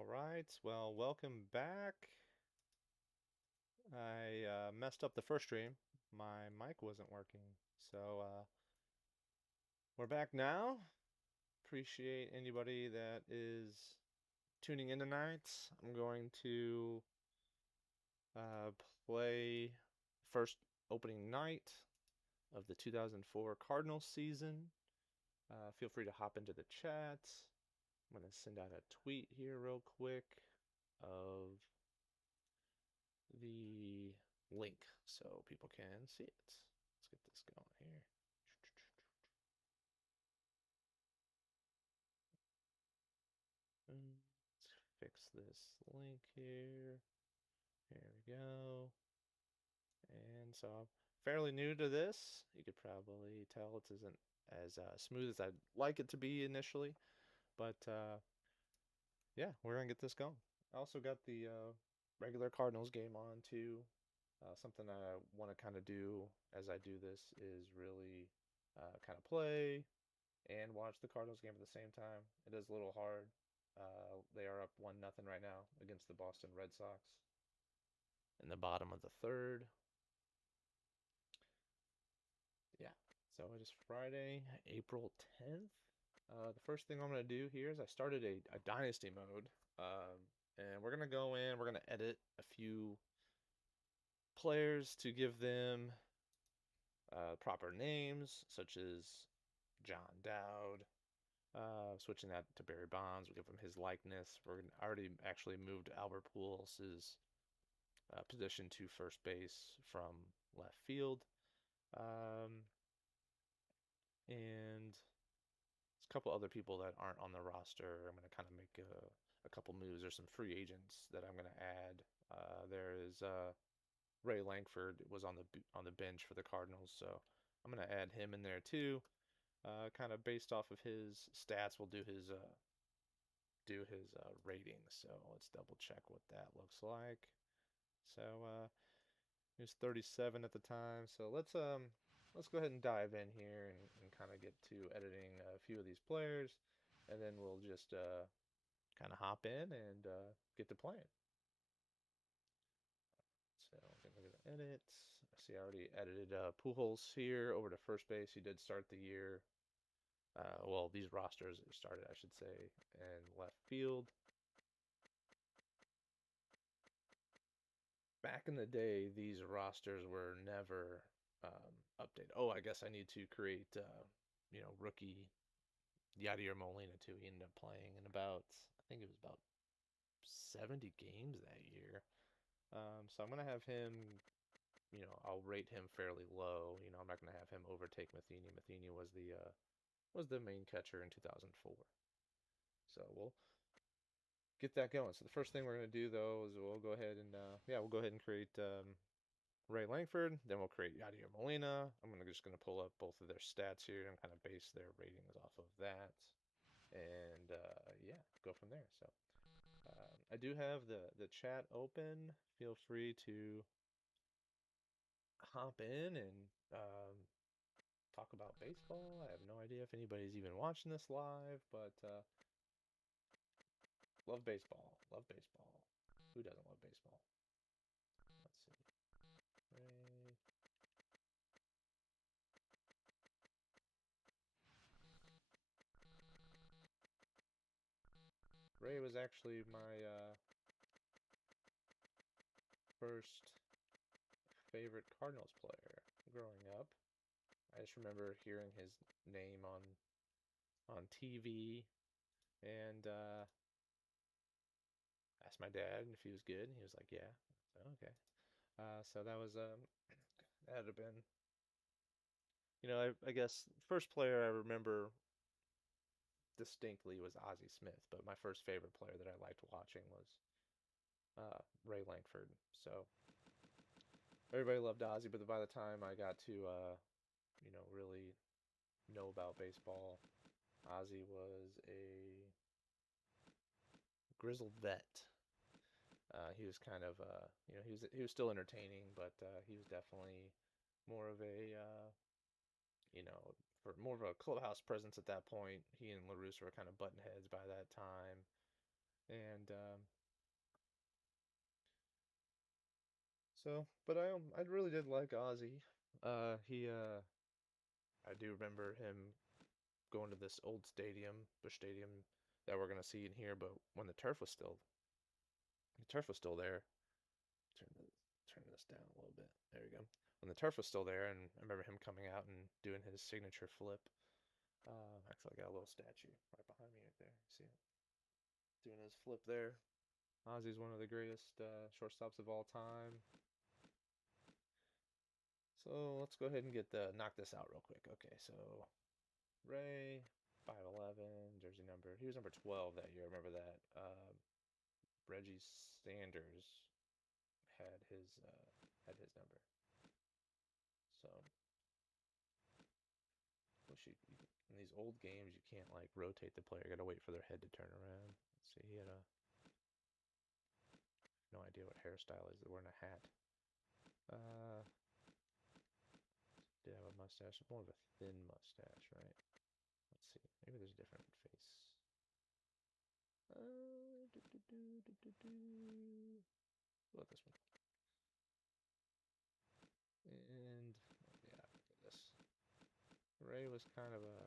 All right. Well, welcome back. I messed up the first stream. My mic wasn't working. So we're back now. Appreciate anybody that is tuning in tonight. I'm going to uh, play first opening night of the 2004 Cardinals season. Feel free to hop into the chat. I'm going to send out a tweet here real quick of the link so people can see it. Let's get this going here. Let's fix this link here. Here we go. And so I'm fairly new to this. You could probably tell it isn't as smooth as I'd like it to be initially. But yeah, we're going to get this going. I also got the regular Cardinals game on too. Something I want to kind of do as I do this is really kind of play and watch the Cardinals game at the same time. It is a little hard. They are up 1-0 right now against the Boston Red Sox in the bottom of the third. Yeah, so it is Friday, April 10th. The first thing I'm going to do here is I started a dynasty mode. And we're going to go in, we're going to edit a few players to give them proper names, such as John Dowd. Switching that to Barry Bonds, we give him his likeness. We're already actually moved Albert Pujols' position to first base from left field. Um, and there's a couple other people that aren't on the roster. I'm going to kind of make a couple moves. There's some free agents that I'm going to add. There is Ray Lankford was on the bench for the Cardinals, so I'm going to add him in there too. Kind of based off of his stats, we'll do his ratings. So let's double check what that looks like. So he was 37 at the time. So let's go ahead and dive in here and kind of get to editing a few of these players, and then we'll just kind of hop in and get to playing. So I'm gonna go to edits. See, I already edited Pujols here over to first base. He did start the year. Well, these rosters started, I should say, in left field. Back in the day, these rosters were never updated. Oh, I guess I need to create, rookie Yadier Molina too. He ended up playing in about, I think it was about 70 games that year. So I'm gonna have him, I'll rate him fairly low. I'm not gonna have him overtake Matheny. Matheny was the main catcher in 2004. So we'll get that going. So the first thing we're gonna do though is we'll go ahead and we'll go ahead and create Ray Langford. Then we'll create Yadier Molina. Just gonna pull up both of their stats here and kind of base their ratings off of that, and go from there. So I do have the chat open. Feel free to hop in and talk about baseball. I have no idea if anybody's even watching this live, but love baseball. Love baseball. Who doesn't love baseball? Let's see. Ray. Ray was actually my first favorite Cardinals player growing up. I just remember hearing his name on TV and asked my dad if he was good, and he was like, "Yeah." So okay. So that was that had been, I guess first player I remember distinctly was Ozzie Smith, but my first favorite player that I liked watching was Ray Lankford. So everybody loved Ozzie, but by the time I got to really know about baseball, Ozzie was a grizzled vet. He was kind of he was still entertaining, but he was definitely more of a for more of a clubhouse presence at that point. He and LaRusse were kind of button heads by that time. And but I really did like Ozzy. I do remember him going to this old stadium, Bush Stadium, that we're gonna see in here, but when the turf was still there. Turn the turn this down a little bit. There we go. When the turf was still there, and I remember him coming out and doing his signature flip. Actually, I got a little statue right behind me right there. See it? Doing his flip there. Ozzy's one of the greatest shortstops of all time. So let's go ahead and knock this out real quick. Okay, so Ray, 5'11", jersey number. He was number 12 that year. I remember that. Reggie Sanders had his number. So in these old games you can't like rotate the player. You gotta wait for their head to turn around. Let's see, he had no idea what hairstyle is. They're wearing a hat. Uh, did have a mustache, more of a thin mustache, right? Let's see. Maybe there's a different face. What this one? And yeah, look at this. Ray was kind of a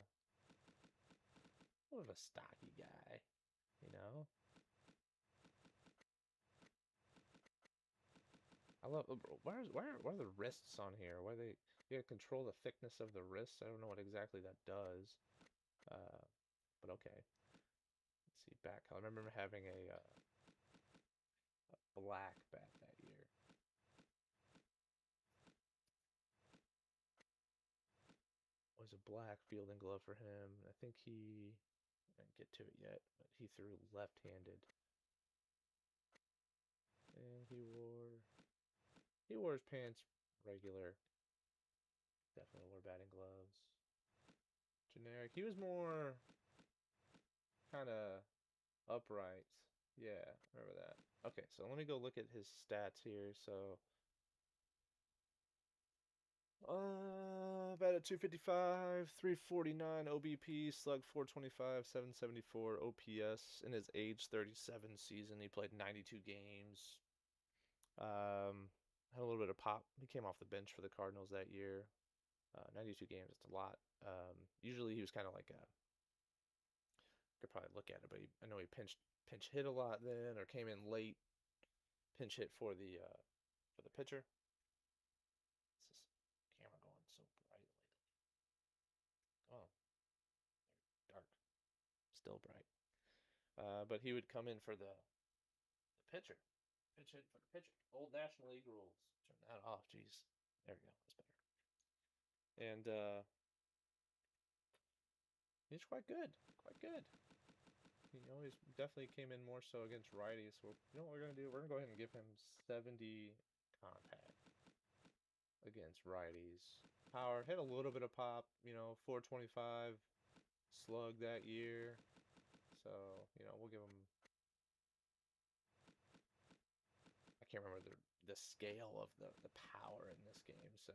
more of a stocky guy, you know. I love why are the wrists on here? Why they you gotta control the thickness of the wrists? I don't know what exactly that does. Uh, but okay. Let's see back color. I remember having a black bat that year. It was a black fielding glove for him. I think I didn't get to it yet, but he threw left-handed, and he wore his pants regular. Definitely wore batting gloves. Generic. He was more kind of upright. Yeah, remember that. Okay, so let me go look at his stats here. So, batted 255, 349 OBP, slug 425, 774 OPS in his age 37 season. He played 92 games. Had a little bit of pop. He came off the bench for the Cardinals that year. 92 games, it's a lot. Usually he was kind of like a could probably look at it, but I know he pinch hit a lot then, or came in late, pinch hit for the pitcher. It's this camera going so bright lately. Oh, dark, still bright. But he would come in for the pitcher, pitch hit for the pitcher. Old National League rules. Turn that off. Jeez, there we go. That's better. And he's quite good, quite good. He always definitely came in more so against righties. So you know what we're gonna do? We're gonna go ahead and give him 70 contact against righties. Power hit a little bit of pop. 425 slug that year. So we'll give him. I can't remember the scale of the power in this game. So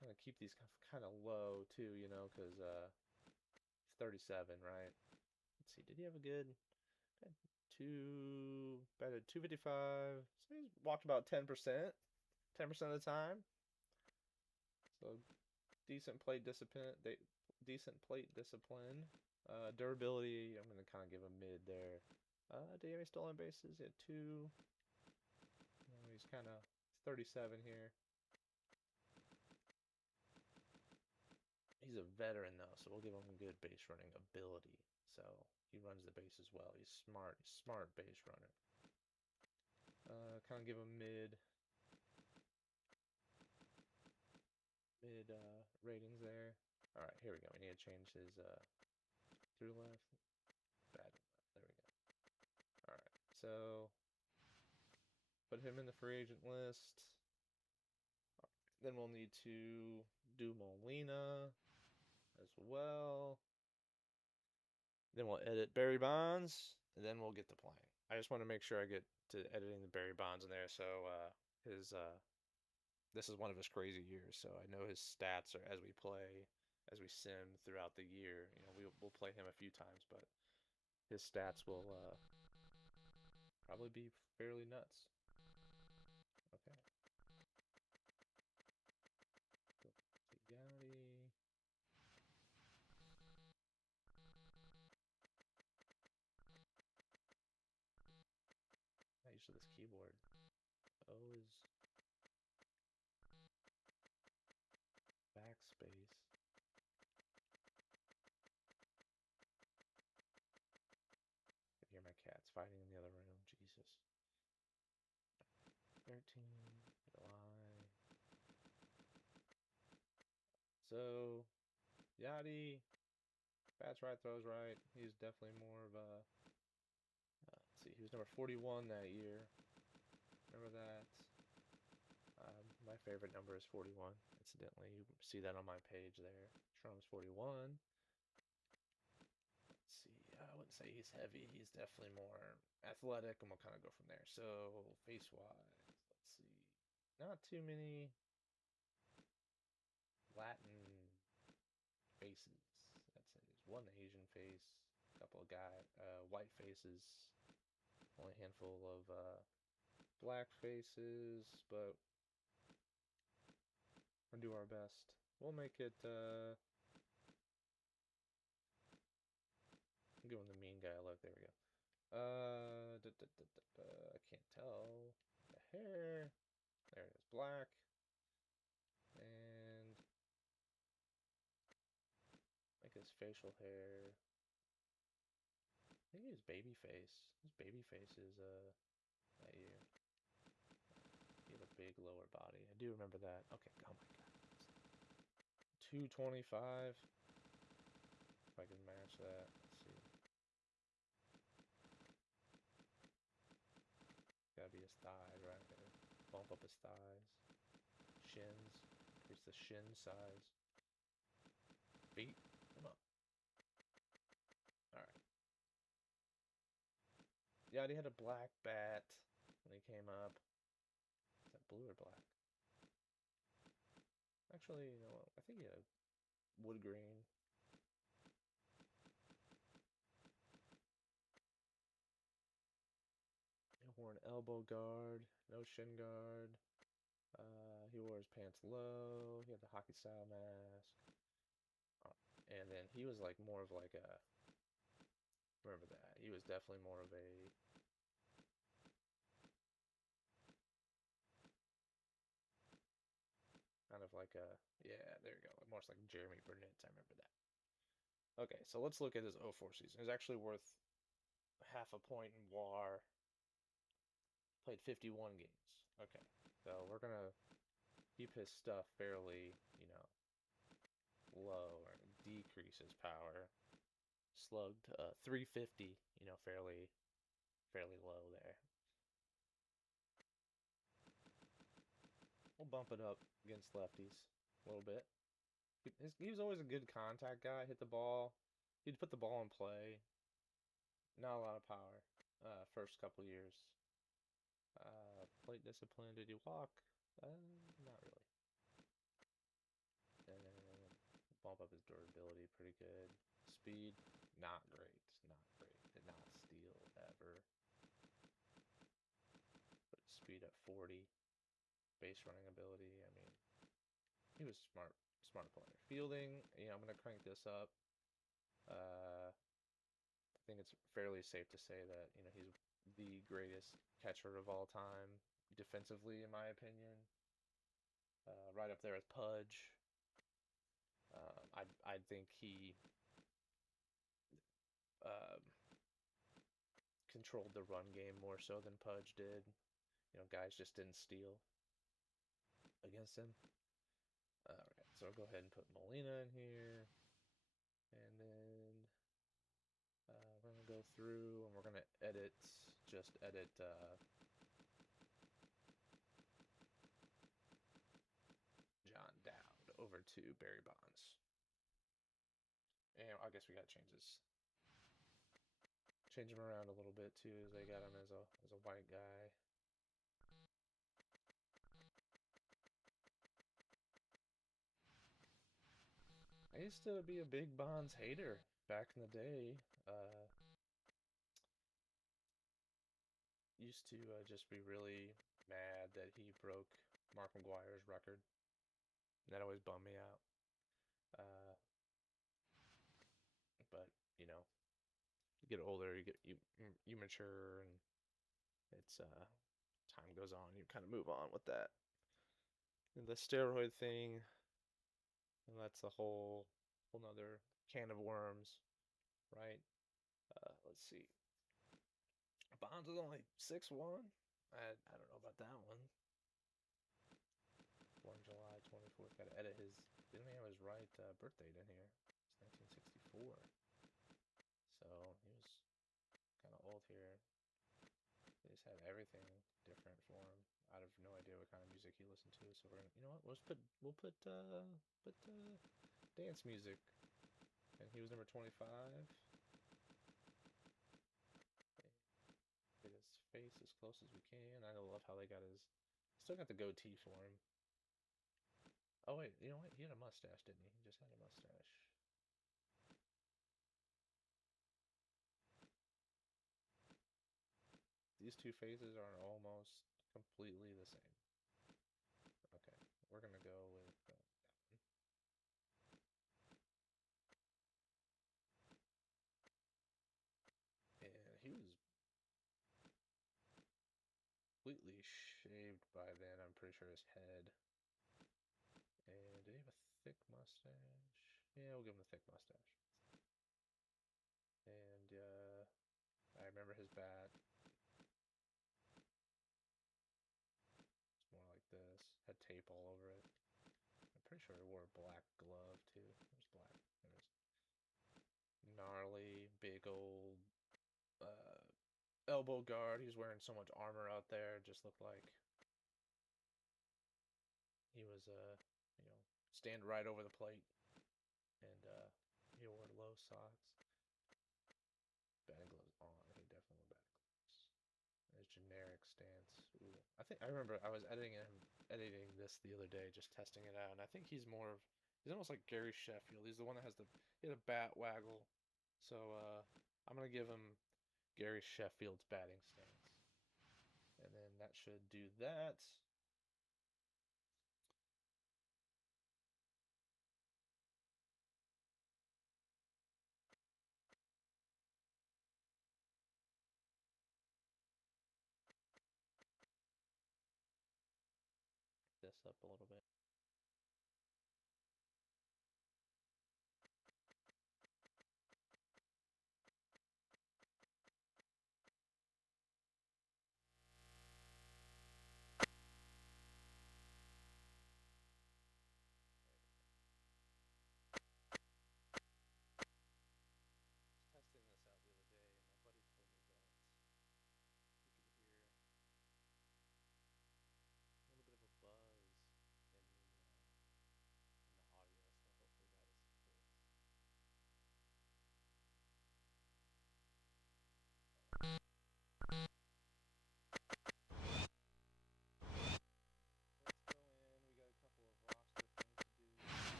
kind of keep these kind of low too. Because he's 37, right? Let's see. Did he have a good? Batted 255. So he's walked about 10%. 10% of the time. So decent plate discipline. Decent plate discipline. Durability, I'm gonna kind of give a mid there. Did he have any stolen bases? He had two. He's kind of 37 here. He's a veteran though, so we'll give him good base running ability. So he runs the bases well. He's smart. He's smart base runner. Kind of give him mid ratings there. All right, here we go. We need to change his through left, bad left. There we go. All right, so put him in the free agent list. Then we'll need to do Molina as well. Then we'll edit Barry Bonds, and then we'll get to playing. I just want to make sure I get to editing the Barry Bonds in there. So his this is one of his crazy years. So I know his stats are as we play, as we sim throughout the year. We'll play him a few times, but his stats will probably be fairly nuts. Okay. Yachty. Not used to this keyboard. O is backspace. I can hear my cats fighting in the other room. Jesus. 13 July. So, Yachty, bats right, throws right. He's definitely more of a. Let's see, he was number 41 that year. Remember that? My favorite number is 41. Incidentally, you see that on my page there. Strom's 41. Let's see. I wouldn't say he's heavy. He's definitely more athletic, and we'll kind of go from there. So, face-wise, let's see. Not too many Latin faces. That's it. There's one Asian face, a couple of white faces, only a handful of black faces, but we'll do our best. We'll make it. I'm going the mean guy look. There we go. I can't tell. The hair. There it is, black. And like his facial hair. I think he was babyface. His babyface is that year. He had a big lower body. I do remember that. Okay, oh my god. 225. If I can match that. Let's see. Gotta be his thighs right there. Bump up his thighs. Shins. Increase the shin size. Feet. Come on. Alright. Yeah, he had a black bat when he came up. Is that blue or black? Actually, you know what? I think he had a wood green. He wore an elbow guard, no shin guard. He wore his pants low. He had the hockey style mask. And then he was like more of like a. Remember that. He was definitely more of a. Kind of like a. Yeah, there you go. More like Jeremy Burnett. I remember that. Okay, so let's look at his 04 season. He's actually worth half a point in WAR. Played 51 games. Okay, so we're going to keep his stuff fairly, low or decrease his power. Slugged 350, fairly low there. We'll bump it up against lefties a little bit. He was always a good contact guy. Hit the ball. He'd put the ball in play. Not a lot of power. First couple years. Plate discipline. Did he walk? Not really. And bump up his durability pretty good. Speed, not great. Not great. Did not steal ever. Put speed at 40. Base running ability. I mean, he was smart player. Fielding, I'm gonna crank this up. I think it's fairly safe to say that he's the greatest catcher of all time defensively, in my opinion. Right up there with Pudge. I think he controlled the run game more so than Pudge did. Guys just didn't steal against him. Alright, so I'll go ahead and put Molina in here. And then we're going to go through and we're going to just edit John Dowd over to Barry Bonds. And I guess we got to change him around a little bit too, as they got him as a white guy. I used to be a big Bonds hater back in the day. used to just be really mad that he broke Mark McGuire's record. That always bummed me out. Uh, but you know, you get older, you mature, and it's time goes on. You kind of move on with that. And the steroid thing, and that's a whole nother can of worms, right? Let's see. Bonds was only 6'1". I don't know about that one. Born July 24th. Got to edit his. Didn't he have his right birth date in here? It's 1964. So he was kind of old here. They just had everything different for him. I have no idea what kind of music he listened to. So we're gonna, you know what? We'll put dance music. And he was number 25. Get his face as close as we can. I love how they got his. Still got the goatee for him. Oh wait, you know what? He had a mustache, didn't he? He just had a mustache. These two faces are almost completely the same. Okay, we're gonna go with that one. And he was completely shaved by then. I'm pretty sure his head. And did he have a thick mustache? Yeah, we'll give him a thick mustache. And I remember his bat. It's more like this. Had tape all over it. I'm pretty sure he wore a black glove too. There's black. There's gnarly, big old uh, elbow guard. He was wearing so much armor out there. It just looked like he was stand right over the plate. And he wore low socks. Batting gloves on. He definitely wore batting gloves. His generic stance. Ooh. I remember I was editing this the other day, just testing it out, and I think he's almost like Gary Sheffield. He's the one that he had a bat waggle. So I'm gonna give him Gary Sheffield's batting stance. And then that should do that. This up a little bit. I was testing this out the other day, and my buddy told me that you could hear a little bit of a buzz in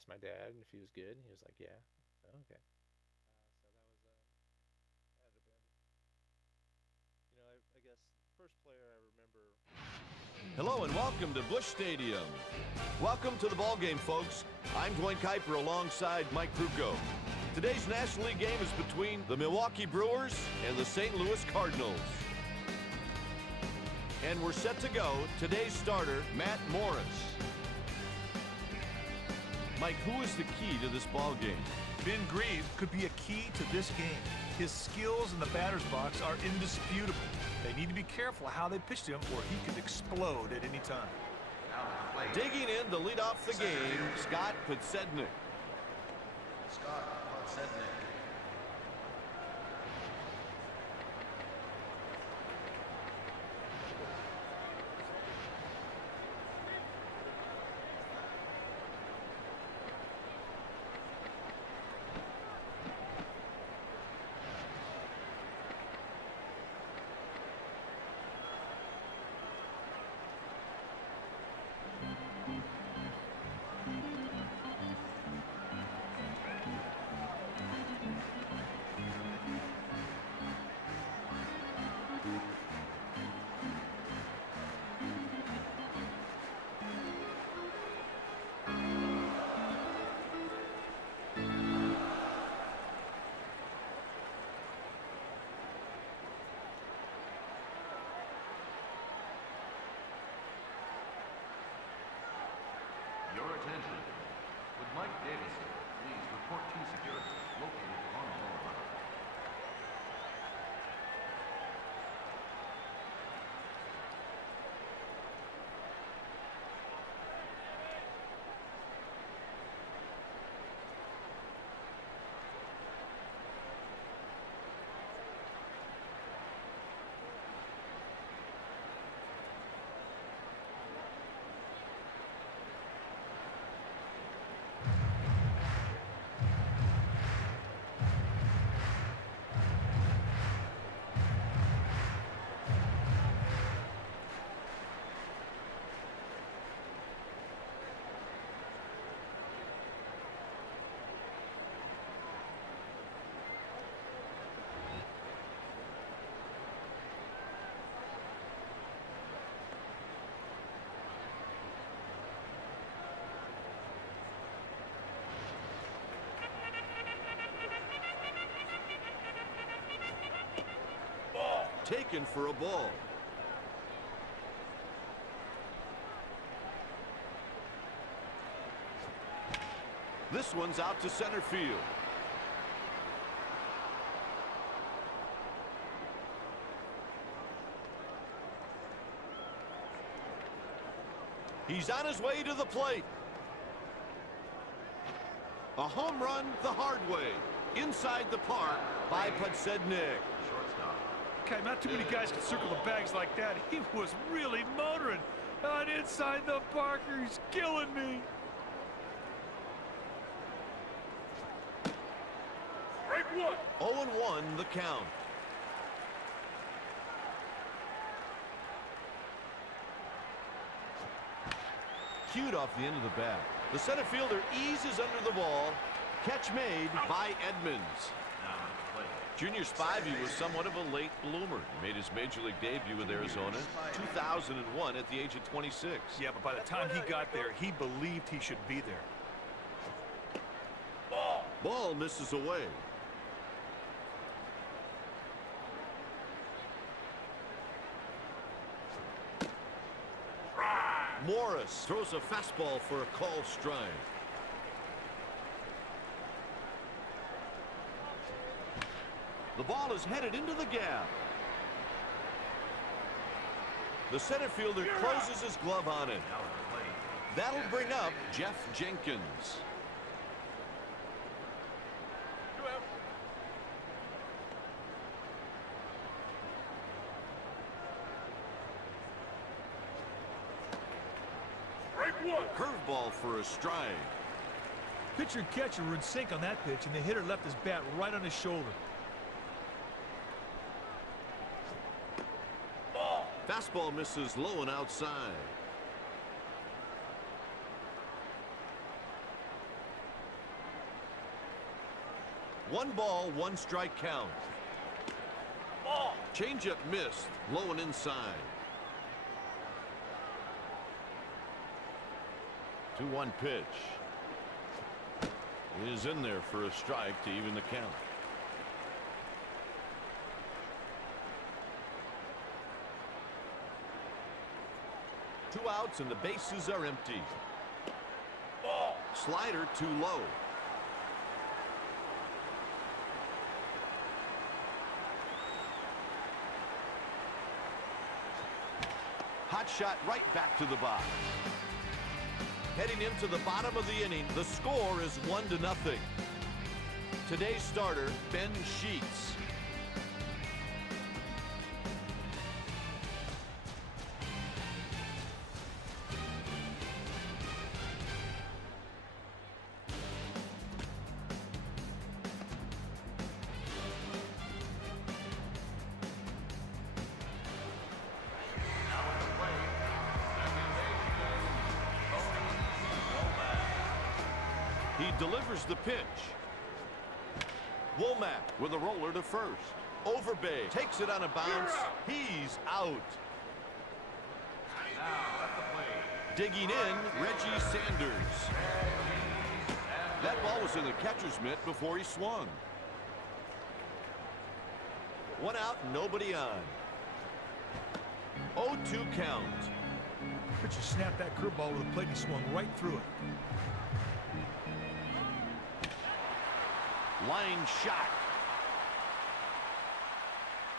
asked my dad if he was good, and he was like, "Yeah." Oh, okay. So that was had to been, I guess first player I remember. Hello and welcome to Busch Stadium. Welcome to the ball game, folks. I'm Dwayne Kuiper alongside Mike Krukow. Today's National League game is between the Milwaukee Brewers and the St. Louis Cardinals. And we're set to go. Today's starter, Matt Morris. Mike, who is the key to this ball game? Ben Grieve could be a key to this game. His skills in the batter's box are indisputable. They need to be careful how they pitch to him, or he could explode at any time. Digging in to lead off the game, Scott Podsednik. Your attention. Would Mike Davison please report to security located on the board? Taken for a ball. This one's out to center field. He's on his way to the plate. A home run the hard way. Inside the park by Podsednik. Okay, not too many guys can circle the bags like that. He was really motoring on inside the park. He's killing me. Strike one. 0-1 the count. Cued off the end of the bat. The center fielder eases under the ball. Catch made by Edmonds. Junior Spivey was somewhat of a late bloomer. He made his major league debut with Arizona 2001 at the age of 26. Yeah, but by the time he got there, he believed he should be there. Ball misses away. Morris throws a fastball for a called strike. The ball is headed into the gap. The center fielder closes his glove on it. That'll bring up Jeff Jenkins. Curveball for a strike. Pitcher and catcher were in sync on that pitch, and the hitter left his bat right on his shoulder. Fastball misses low and outside. 1 ball, 1 strike count. Changeup missed, low and inside. 2-1 pitch. Is in there for a strike to even the count. Two outs and the bases are empty. Slider too low. Hot shot right back to the box. Heading into the bottom of the inning, the score is 1-0. Today's starter, Ben Sheets. He delivers the pitch. Womack with a roller to first. Overbay takes it on a bounce. He's out. Digging in, Reggie Sanders. That ball was in the catcher's mitt before he swung. 1 out, nobody on. 0-2 count. Pitcher snapped that curveball with a plate and he swung right through it. Line shot.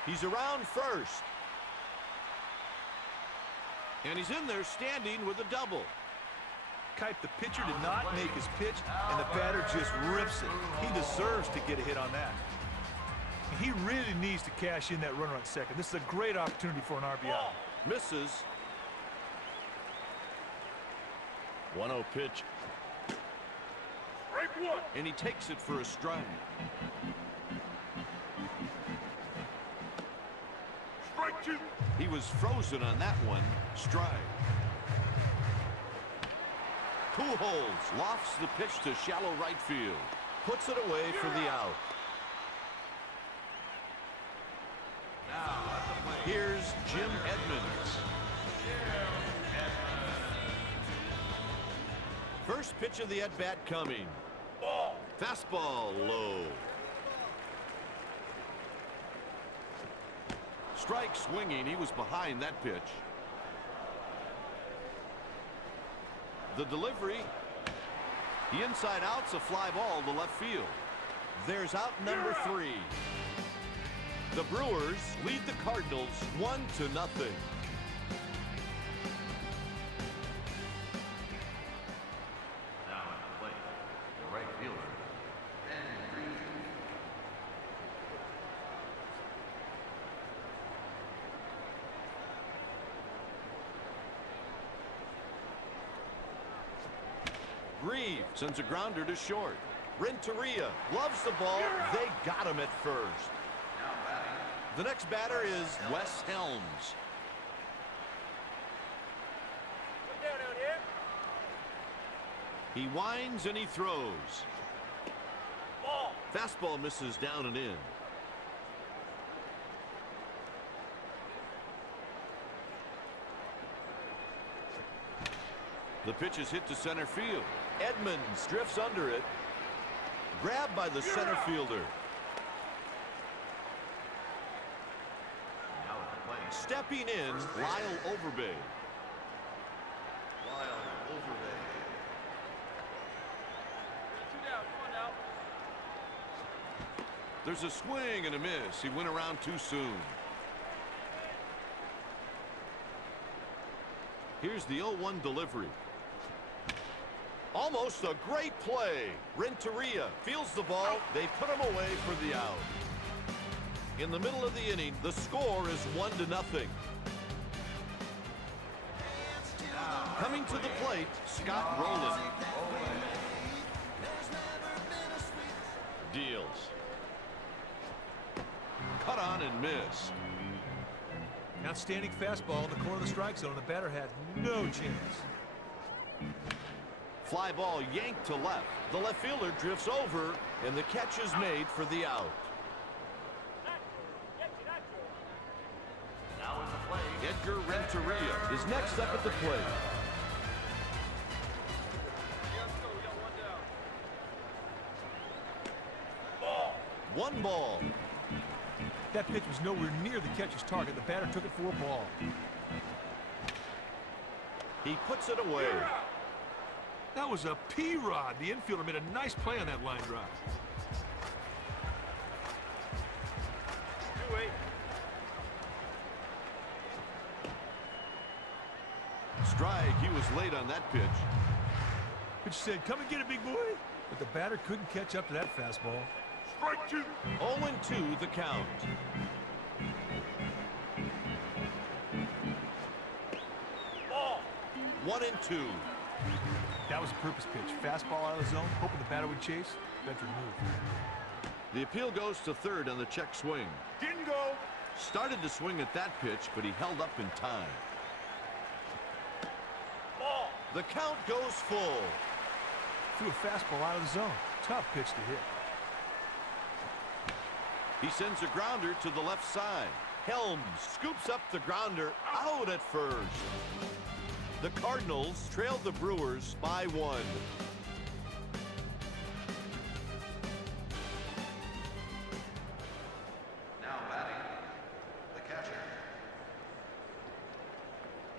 He's around first. And he's in there standing with a double. Kipe, the pitcher did not make his pitch, and the batter just rips it. He deserves to get a hit on that. He really needs to cash in that runner on second. This is a great opportunity for an RBI. Misses. 1-0 pitch. And he takes it for a strike. Strike 2. He was frozen on that one. Strike. Pujols lofts the pitch to shallow right field. Puts it away for the out. Here's Jim Edmonds. First pitch of the at-bat coming. Fastball low. Strike swinging. He was behind that pitch. The delivery. The inside out's a fly ball to left field. There's out number 3. The Brewers lead the Cardinals 1-0. Reeve sends a grounder to short. Renteria loves the ball. They got him at first. The next batter is Wes Helms. He winds and he throws. Fastball misses down and in. The pitch is hit to center field. Edmonds drifts under it. Grabbed by the center fielder. Stepping in, Lyle Overbay. There's a swing and a miss. He went around too soon. Here's the 0-1 delivery. Almost a great play. Renteria fields the ball. They put him away for the out. In the middle of the inning, the score is 1-0. Coming to the plate, Scott Rowland. Deals. Cut on and missed. Outstanding fastball in the corner of the strike zone. The batter had no chance. Fly ball yanked to left. The left fielder drifts over, and the catch is made for the out. Now in the play, Edgar Renteria is next up at the plate. One ball. That pitch was nowhere near the catcher's target. The batter took it for a ball. He puts it away. That was a P-Rod. The infielder made a nice play on that line drive. Strike. He was late on that pitch. Pitcher said, "Come and get it, big boy." But the batter couldn't catch up to that fastball. strike two. 0-2 the count. Ball. 1-2. That was a purpose pitch. Fastball out of the zone, hoping the batter would chase. Veteran move. The appeal goes to third on the check swing. Didn't go. Started to swing at that pitch, but he held up in time. Ball. The count goes full. Threw a fastball out of the zone. Tough pitch to hit. He sends a grounder to the left side. Helms scoops up the grounder out at first. The Cardinals trail the Brewers by 1. Now batting, the catcher,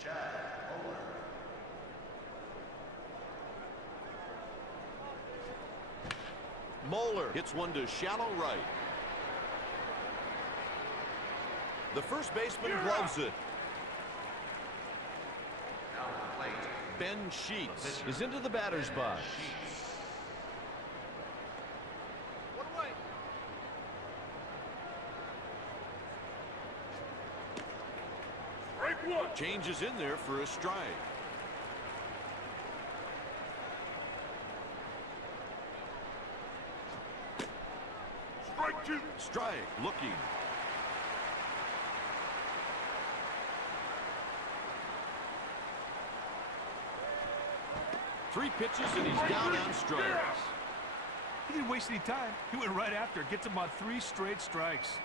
Chad Oler. Moeller hits one to shallow right. The first baseman gloves it. Now at the plate, Ben Sheets is into the batter's box. Sheets. Strike one. Changes in there for a strike. Strike two. Strike, looking. Three pitches and he's down on strikes. He didn't waste any time. He went right after it. Gets him on 3 straight strikes.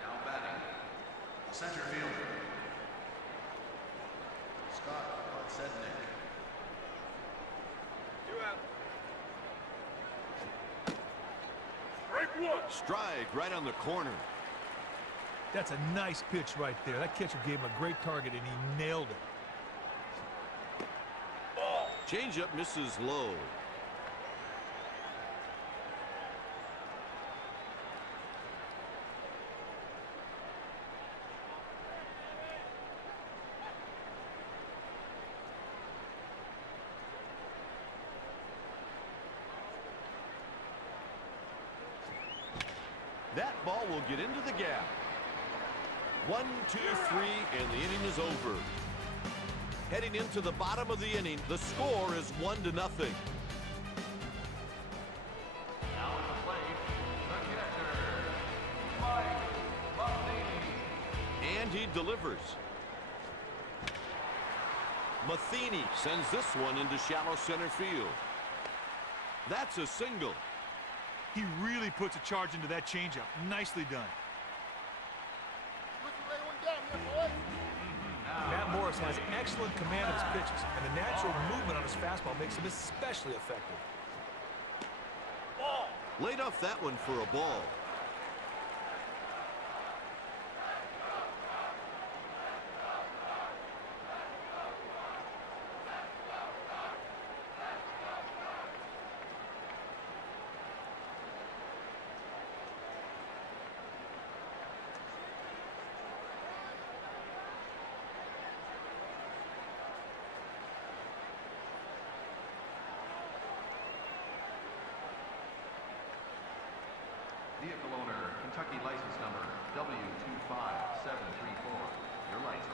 Now batting, the center fielder, Scott Podsednik. Strike one. Strike right on the corner. That's a nice pitch right there. That catcher gave him a great target, and he nailed it. Ball. Changeup misses low. That ball will get into the gap. 1, 2, 3, and the inning is over. Heading into the bottom of the inning, the score is 1-0. Now at the plate, the catcher, Mike Matheny. And he delivers. Matheny sends this one into shallow center field. That's a single. He really puts a charge into that changeup. Nicely done. Matt Morris has excellent command of his pitches, and the natural movement on his fastball makes him especially effective. Ball. Laid off that one for a ball. Vehicle owner, Kentucky license number W25734. Your license.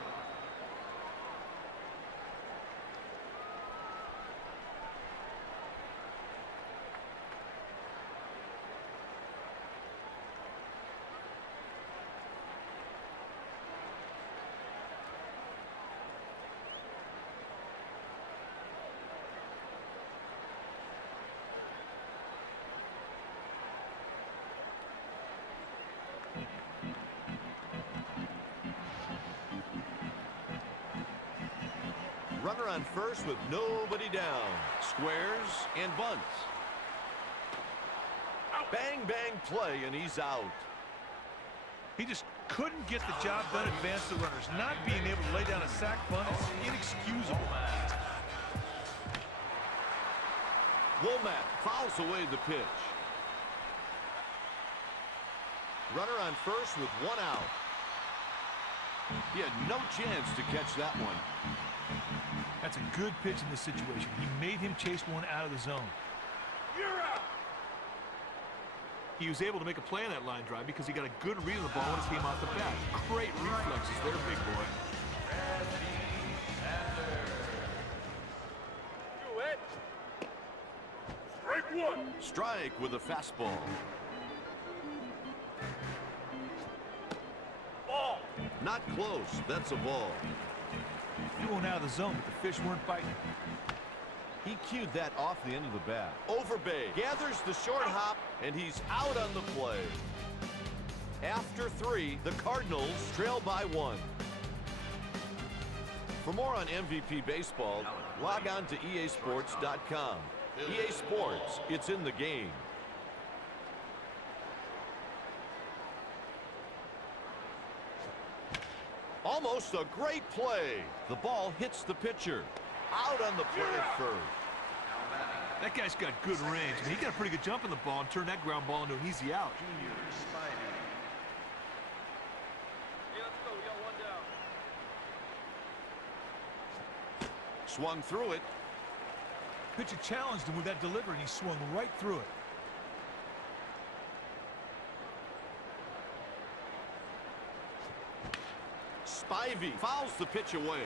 Runner on first with nobody down. Squares and bunts. Bang, bang play, and he's out. He just couldn't get the job done in advance of the runners. Not being able to lay down a sac bunt is inexcusable. Womack fouls away the pitch. Runner on first with one out. He had no chance to catch that one. That's a good pitch in this situation. He made him chase one out of the zone. You're out. He was able to make a play on that line drive because he got a good read of the ball when it came off the bat. Great reflexes there, big boy. Strike one. Strike with a fastball. Ball. Not close. That's a ball. Threw one out of the zone, but the fish weren't biting. He cued that off the end of the bat. Overbay gathers the short hop, and he's out on the play. After 3, the Cardinals trail by 1. For more on MVP Baseball, log on to easports.com. EA Sports, it's in the game. Almost a great play. The ball hits the pitcher. Out on the play at first. That guy's got good range. I mean, he got a pretty good jump on the ball and turned that ground ball into an easy out. Swung through it. Pitcher challenged him with that delivery, and he swung right through it. Spivey fouls the pitch away.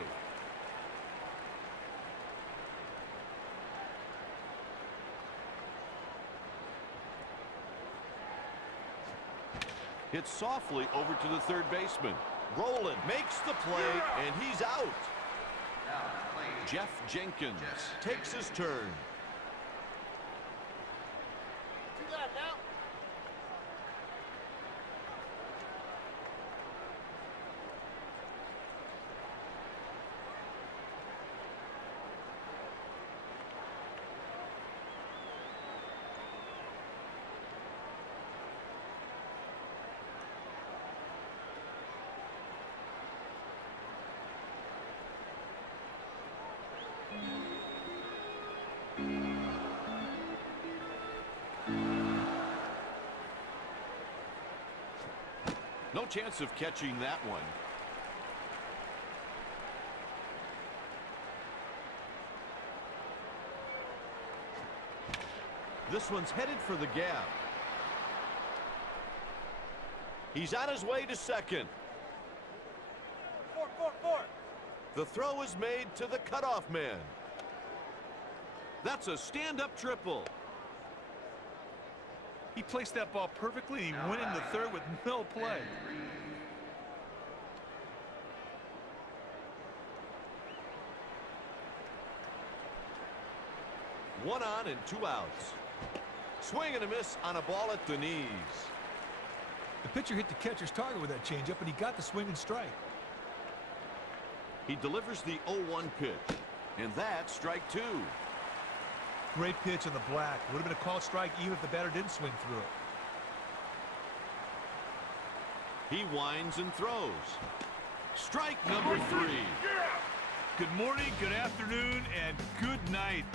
Hits softly over to the third baseman. Rowland makes the play, and he's out. Jeff Jenkins takes his turn. No chance of catching that one. This one's headed for the gap. He's on his way to second. The throw is made to the cutoff man. That's a stand-up triple. He placed that ball perfectly. He went into third with no play. One on and 2 outs. Swing and a miss on a ball at the knees. The pitcher hit the catcher's target with that changeup, and he got the swing and strike. He delivers the 0-1 pitch, and that's strike 2. Great pitch on the black. Would have been a called strike even if the batter didn't swing through it. He winds and throws. Strike number 3. Good morning, good afternoon, and good night.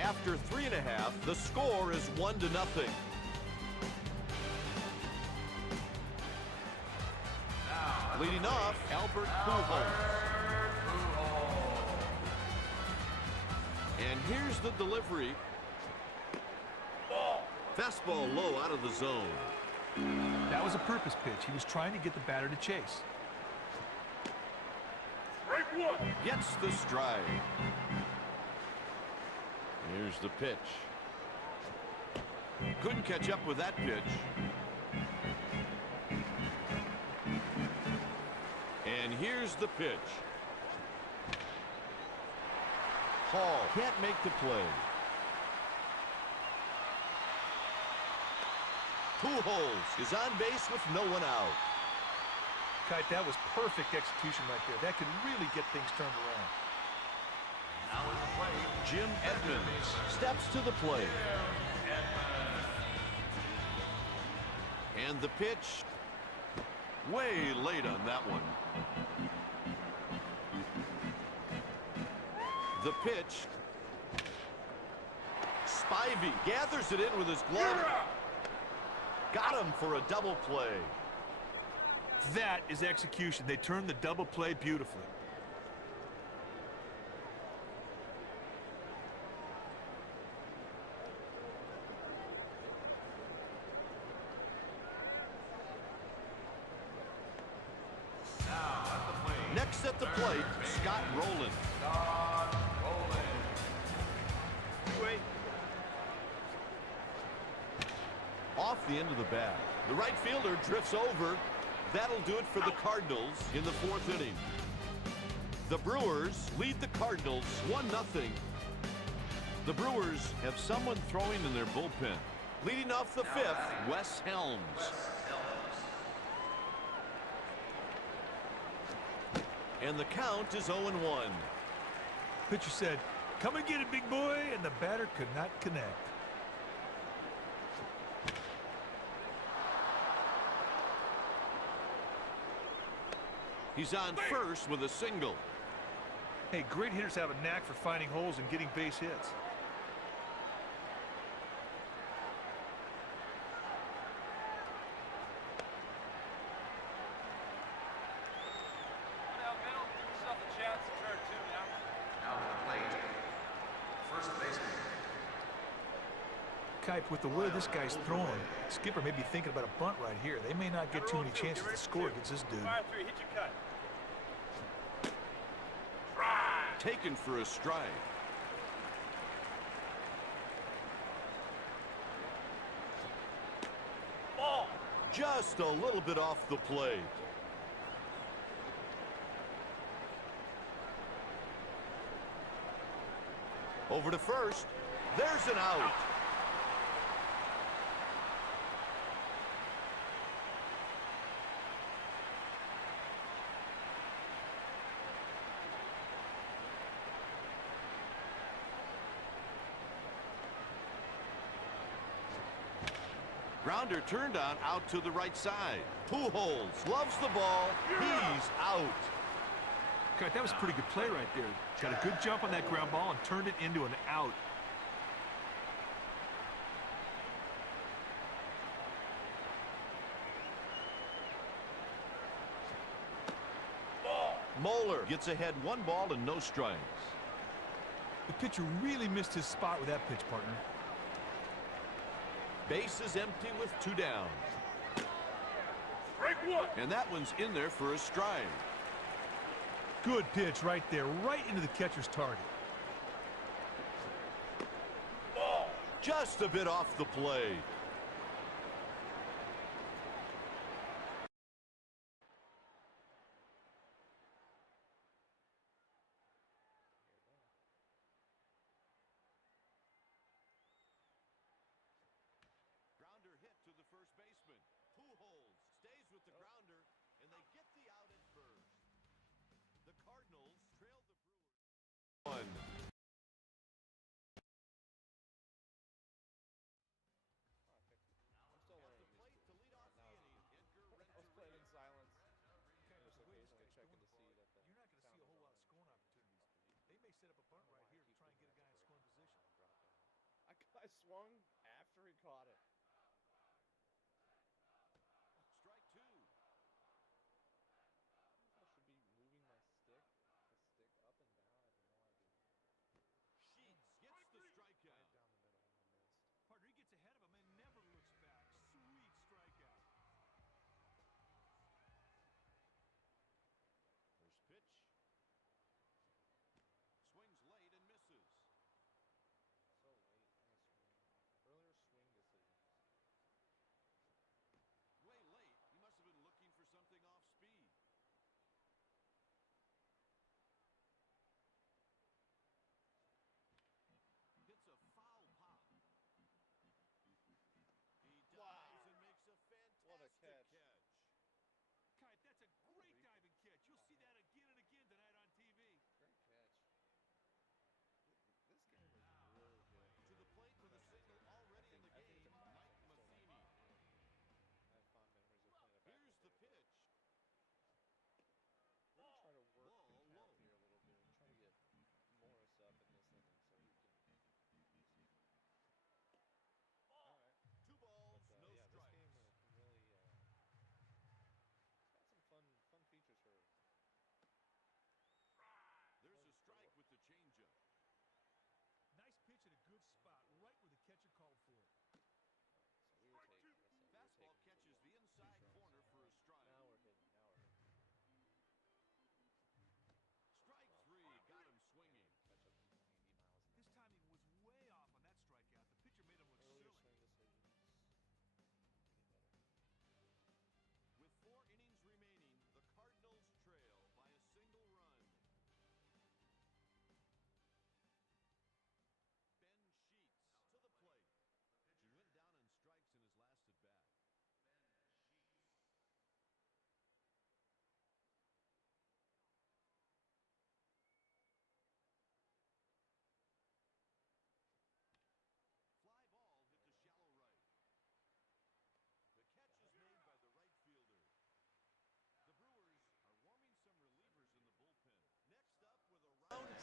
After 3.5, the score is 1-0. Leading off, Albert Pujols. And here's the delivery. Fastball low out of the zone. That was a purpose pitch. He was trying to get the batter to chase. Gets the stride. Here's the pitch. Couldn't catch up with that pitch. And here's the pitch. Hall can't make the play. Pujols is on base with no one out. Kite, that was perfect execution right there. That could really get things turned around. Now in the plate, Jim Edmonds steps to the plate. And the pitch, way late on that one. The pitch. Spivey gathers it in with his glove. Got him for a double play. That is execution. They turned the double play beautifully. now at the plate. Next at the plate, Scott Rowland. Wait. Off the end of the bat. The right fielder drifts over. That'll do it for the Cardinals in the 4th inning. The Brewers lead the Cardinals 1-0. The Brewers have someone throwing in their bullpen. Leading off the 5th, Wes Helms. And the count is 0-1. Pitcher said, "Come and get it, big boy," and the batter could not connect. He's on first with a single. Hey, great hitters have a knack for finding holes and getting base hits. Now at the plate, first baseman. Kipe, with the way this guy's throwing, Skipper may be thinking about a bunt right here. They may not get too many chances to score against this dude. Taken for a strike. Just a little bit off the plate. Over to first. There's an out. Grounder turned on out to the right side. Pujols loves the ball. He's out. God, that was a pretty good play right there. Got a good jump on that ground ball and turned it into an out. Moeller gets ahead 1 ball and no strikes. The pitcher really missed his spot with that pitch, partner. Base is empty with 2 down. And that one's in there for a strike. Good pitch right there, right into the catcher's target. Just a bit off the plate. Grounder hit to the first baseman. Pujols stays with the grounder, and they get the out at first. The Cardinals trail the Brewers 1. I swung after he caught it. Strike 2. I should be moving my stick, up and down. I have no idea. Sheets gets the strikeout. Right down the middle, and I missed. Partner, he gets ahead of him and never looks back. Sweet strikeout. First pitch. Swings late and misses. So late on the screen.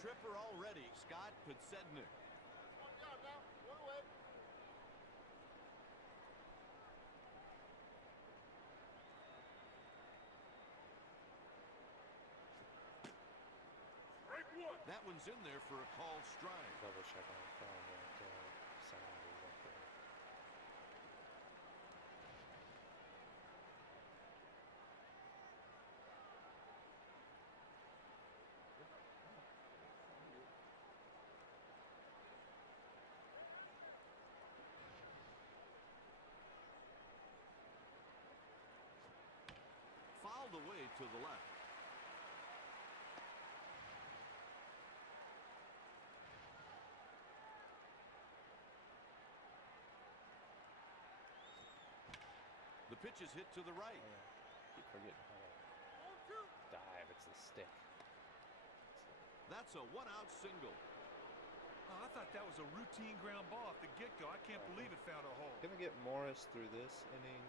tripper already. Scott Podsednik. One down now. One away. That one's in there for a called strike. Double check on the phone that sound is up there. Fouled away to the left. The pitch is hit to the right. Oh, yeah. Keep forgetting how to dive. It's the stick. That's a one-out single. Oh, I thought that was a routine ground ball off the get-go. I can't believe it found a hole. Gonna get Morris through this inning.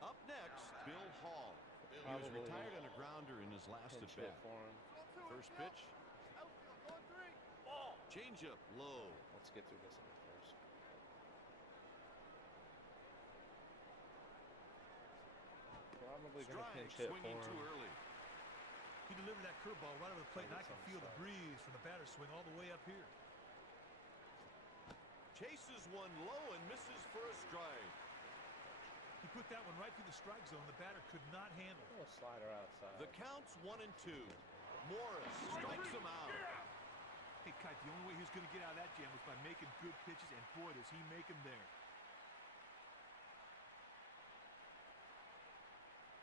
Up next, Bill Hall. He was Probably retired on a grounder in his last Pinch at hit bat. for him. First pitch, Outfield, going three. Ball. changeup low. Let's get through this inning first. Probably gonna Strike, pinch hit for swinging too him. early. He delivered that curveball right over the plate, and I Get can some feel the strike. breeze from the batter's swing all the way up here. Chases one low and misses for a strike. He put that one right through the strike zone. The batter could not handle A it. little slider outside. The count's 1-2. Morris strikes him out. Hey, Kite, the only way he was going to get out of that jam was by making good pitches, and boy, does he make them there.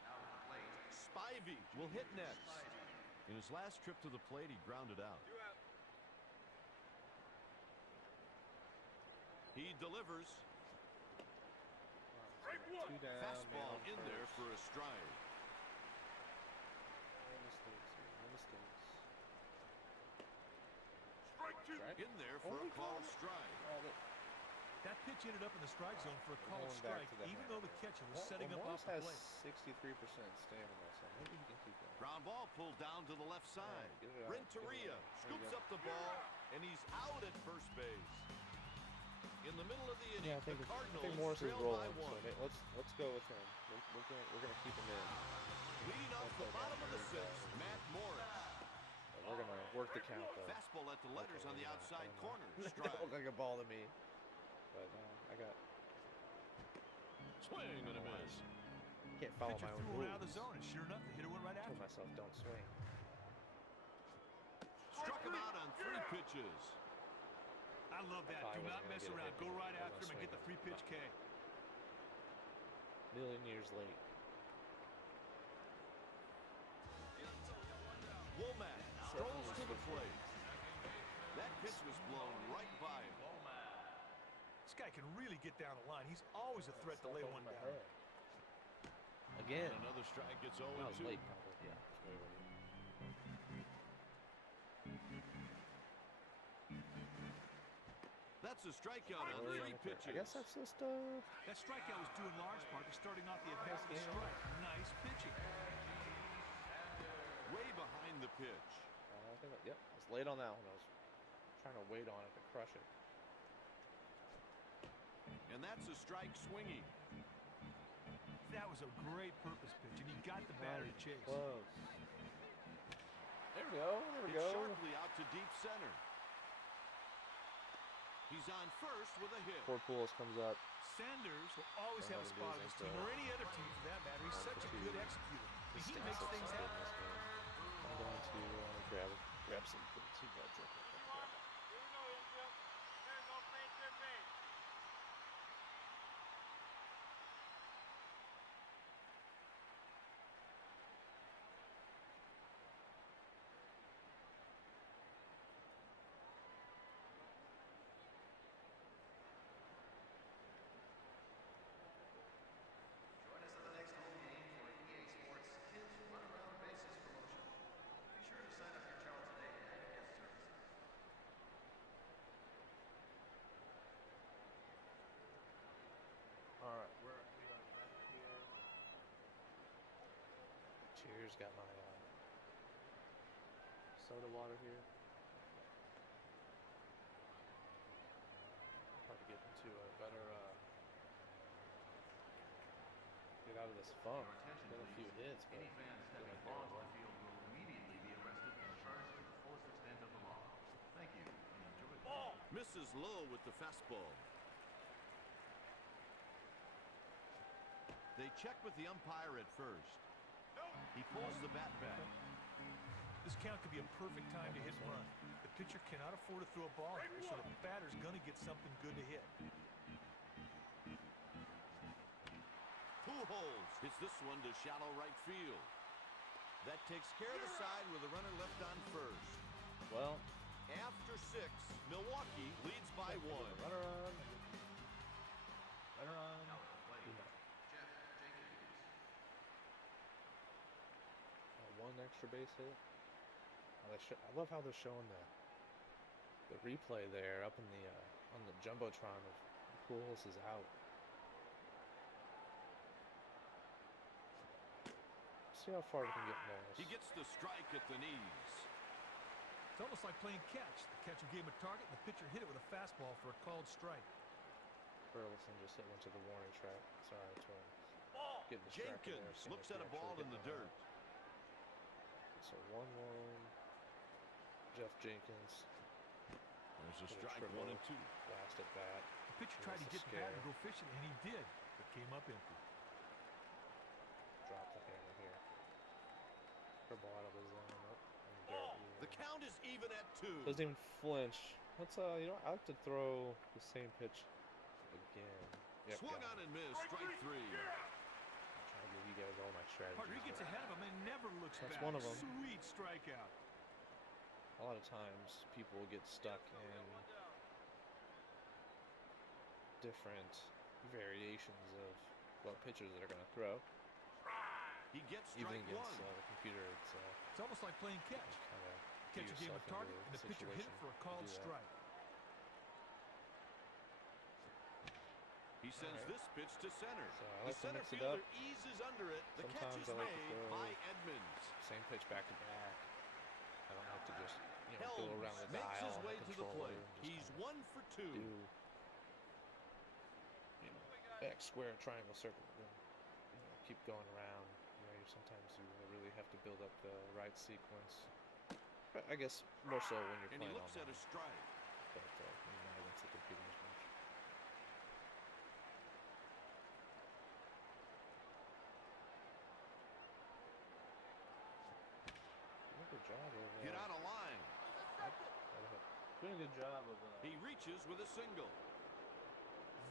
Now at the plate, Spivey will hit next. In his last trip to the plate, he grounded out. He delivers. Two down. Fastball man on in there first. for a strike. No mistakes here. No mistakes. Strike. In there for a called strike. Called it. That pitch ended up in the strike zone for a We're called going back strike, to the even hand. though the catcher was setting up Morris off the has plate. 63% stamina, so maybe he can keep going. Ground ball pulled down to the left side. Get it out, Renteria get it out. There you scoops go. up the ball, and he's out at first base. In the middle of the inning, Yeah, I think, the I Cardinals think Morris is trail by rolling. So one. let's go with him. We're gonna keep him in. Leading off the bottom of the sixth, Matt Morris. But we're gonna work the count though. Fastball at the letters on the outside I corner. don't know. Strike. That looked like a ball to me. But I got Swing and a miss. can't follow Pitcher my own threw one rules. out of the zone, and sure enough, the hitter went right I told after. myself don't swing. Struck him out on 3 pitches. I love that. thought I Do wasn't not gonna mess get a around. hit, Go but right I after was him and get the swinging. 3-pitch K. Million years late. Womack strolls to the plate. That pitch was blown right by him. This guy can really get down the line. He's always a threat to lay one down. Again. And another strike gets 0-2. That was late, probably. Yeah. it's way late. That's a strikeout on Early 3 on the curve. pitches. I guess that's just That strikeout was due in large part to starting off the at-bat with a strike. Nice pitching. Way behind the pitch. I think yep. I was late on that one. I was trying to wait on it to crush it. And that's a strike swinging. That was a great purpose pitch, and he got the batter to chase. Close. There we go. There we It's go. sharply out to deep center. He's on first with a hit. Poor Pools comes up. Sanders will always Don't have a let him do spot on his his team, intro. or any other team for that matter. He's One such for a two. good executor. I mean, he Stats makes looks things good in happen. this game. I'm going to grab some Buds real quick. join us at the next home game for EA Sports Kids Run Around Bases promotion. Be sure to sign up your child today at guest services. All right, we are back here. Cheers, got my soda water here. Hard to get into a better, get out of this funk. Got a few hits, but Any fan stepping onto the field will immediately be arrested and charged to the fullest extent of the law. Thank you and enjoy the game. Misses low with the fastball. They check with the umpire at first. He pulls the bat back. This count could be a perfect time to hit and run. The pitcher cannot afford to throw a ball here, so the batter's going to get something good to hit. Pujols hits this one to shallow right field. That takes care of the side with a runner left on first. Well, After 6, Milwaukee leads by 1. runner on. Runner on. Now at the plate, No. Jeff Jenkins. One extra base hit. Oh, I love how they're showing the replay there up in the on the jumbotron of Pujols is out. See how far we can get Morris. He gets the strike at the knees. It's almost like playing catch. The catcher gave him a target, and the pitcher hit it with a fastball for a called strike. Burleson just hit one to the warning track. Sorry, getting distracted there. Jenkins Seeing looks if at he a ball actually in the hit one dirt. out. So 1-1. Jeff Jenkins. There's a Hit a strike, triple. 1 and 2. Last at bat. The pitcher He tried to wants get to the bat scare. to go fishing, and he did, but came up empty. Drop the hammer here. Triple out of the zone. Up in the dirt. The count is even at 2. Doesn't even flinch. Let's you know, I like to throw the same pitch again. Yep, Swung got on it. and missed, strike 3. I'm trying to give you guys all my strategies. Partner, he gets there. ahead of him and never looks That's back. one of 'em. Sweet strikeout. A lot of times people get stuck in different variations of what pitchers that are going to throw. He gets Even strike 1. against the computer, it's It's almost like playing catch. kind of Catcher gave him a target, and the pitcher hit it for a called strike. He sends Alright. this pitch to center. So I The like to center mix it fielder up. eases under it. The catch Sometimes is I like to made throw by Edmonds. Same pitch back to back. I don't like to just go Helms around the makes dial his on way the to the controller plate. and just He's kinda 1 for 2. do X, square, triangle, circle, and keep going around. Sometimes you really have to build up the right sequence. But I guess more so when you're And he playing looks at online, a strike. but not against the computer as much. Doing a good job of Hit on a line. doing a good job of He reaches with a single.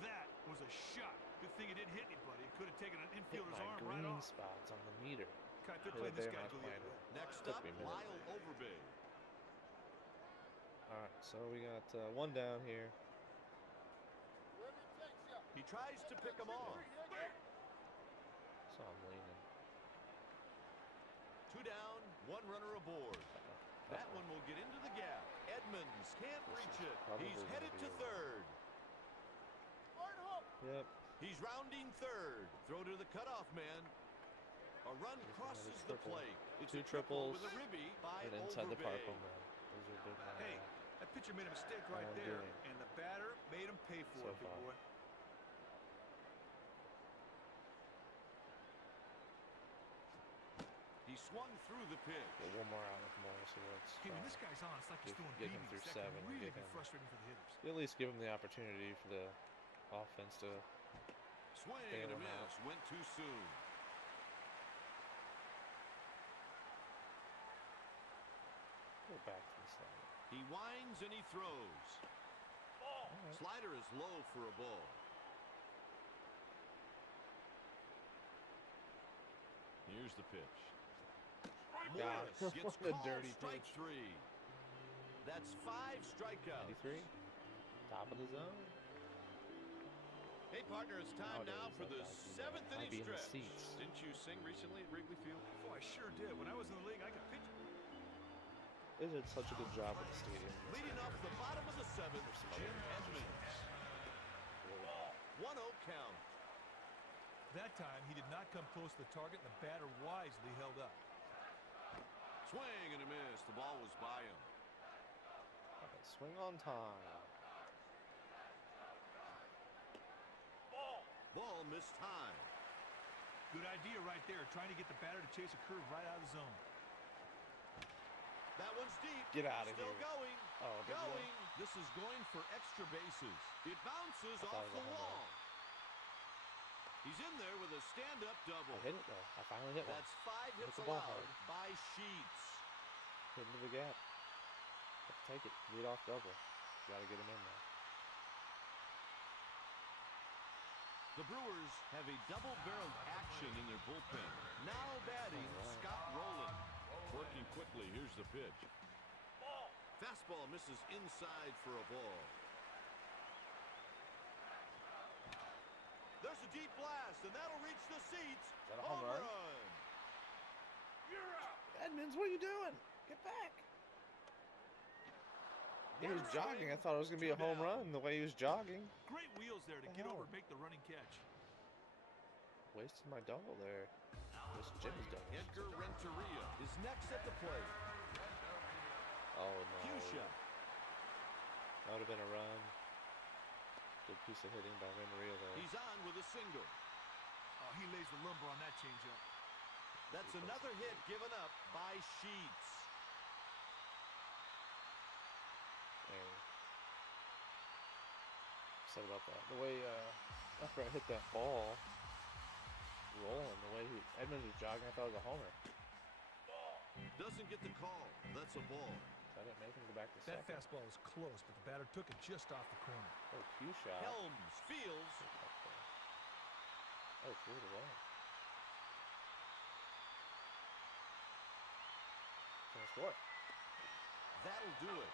That was a shot. Good thing it didn't hit anybody. It could have taken an hit infielder's my arm green right off. spots on the meter. God, they're The other playing this day guy when I go was the playing other it. way. Next Took up, me a minute. Lyle Overbay. All right, so we got one down here. Wherever it takes you. He tries to pick him off. So I'm leaning. 2 down, 1 runner aboard. That Uh-oh. one will get into the gap. Edmonds can't This reach is it. probably He's gonna headed be to over. third. Hard hook. Yep. He's rounding third. Throw to the cutoff man. A run Here's crosses another the triple. plate. It's Two a triple triples with a ribby by And inside the park Overbay. home run. Those are big Hey, that pitcher made a mistake right I'm there, doing. and the batter made him pay for So it, big far. boy. He swung through the pitch. Get one more out with Morris. So let's Hey, when this guy's on, it's like he's get- throwing get him BBs. through That 7 can and really get be him- frustrating for the hitters. at least give him the opportunity for the offense to Swing bail and a him out. miss. Went too soon. go back to the slide. He winds and he throws. All right. Slider is low for a ball. Here's the pitch. God, Morris gets what a called dirty strike pitch. 3. That's 5 strikeouts. 93, top of the zone. Hey, partner, it's time now for the 7th Might be inning in the stretch. seats. Didn't you sing recently at Wrigley Field? Oh, I sure did. When I was in the league, I could pitch. They did such a good job with the stadium. Leading off the bottom of the 7th, Jim Edmonds. 1-0 count. That time, he did not come close to the target, and the batter wisely held up. Swing and a miss. The ball was by him. Swing on time. Ball missed high. Good idea right there, trying to get the batter to chase a curve right out of the zone. That one's deep. Get out of Still here. going. Oh, did you? Going. This is going for extra bases. It bounces I thought off it was the a home wall. He's in there with a stand-up double. I hit it though. I finally hit one. That's 5 Hit hits the ball allowed hard. by Sheets. Hit into the gap. Take it. Lead off double. Got to get him in there. The Brewers have a double-barreled action in their bullpen. Now batting, Scott Rowland. Working quickly, here's the pitch. Fastball misses inside for a ball. There's a deep blast, and that'll reach the seats. Is that a home run? You're out. Edmonds, what are you doing? Get back. He was jogging. I thought it was going to be a home run the way he was jogging. Great wheels there to The get hell? over and make the running catch. Wasted my double there. This Jimmy's double. Edgar Renteria is next at the plate. Oh, no. Fuchsia. That would have been a run. Good piece of hitting by Renteria there. He's on with a single. Oh, he lays the lumber on that changeup. That's another hit given up by Sheets. And said about that. The way after I hit that ball rolling, the way Edmonds was jogging, I thought it was a homer. Doesn't get the call. That's a ball. So I didn't make him go back to That second. fastball was close, but the batter took it just off the corner. Oh, cue shot. Helms fields. Oh, threw it away. Gonna score. That'll do it.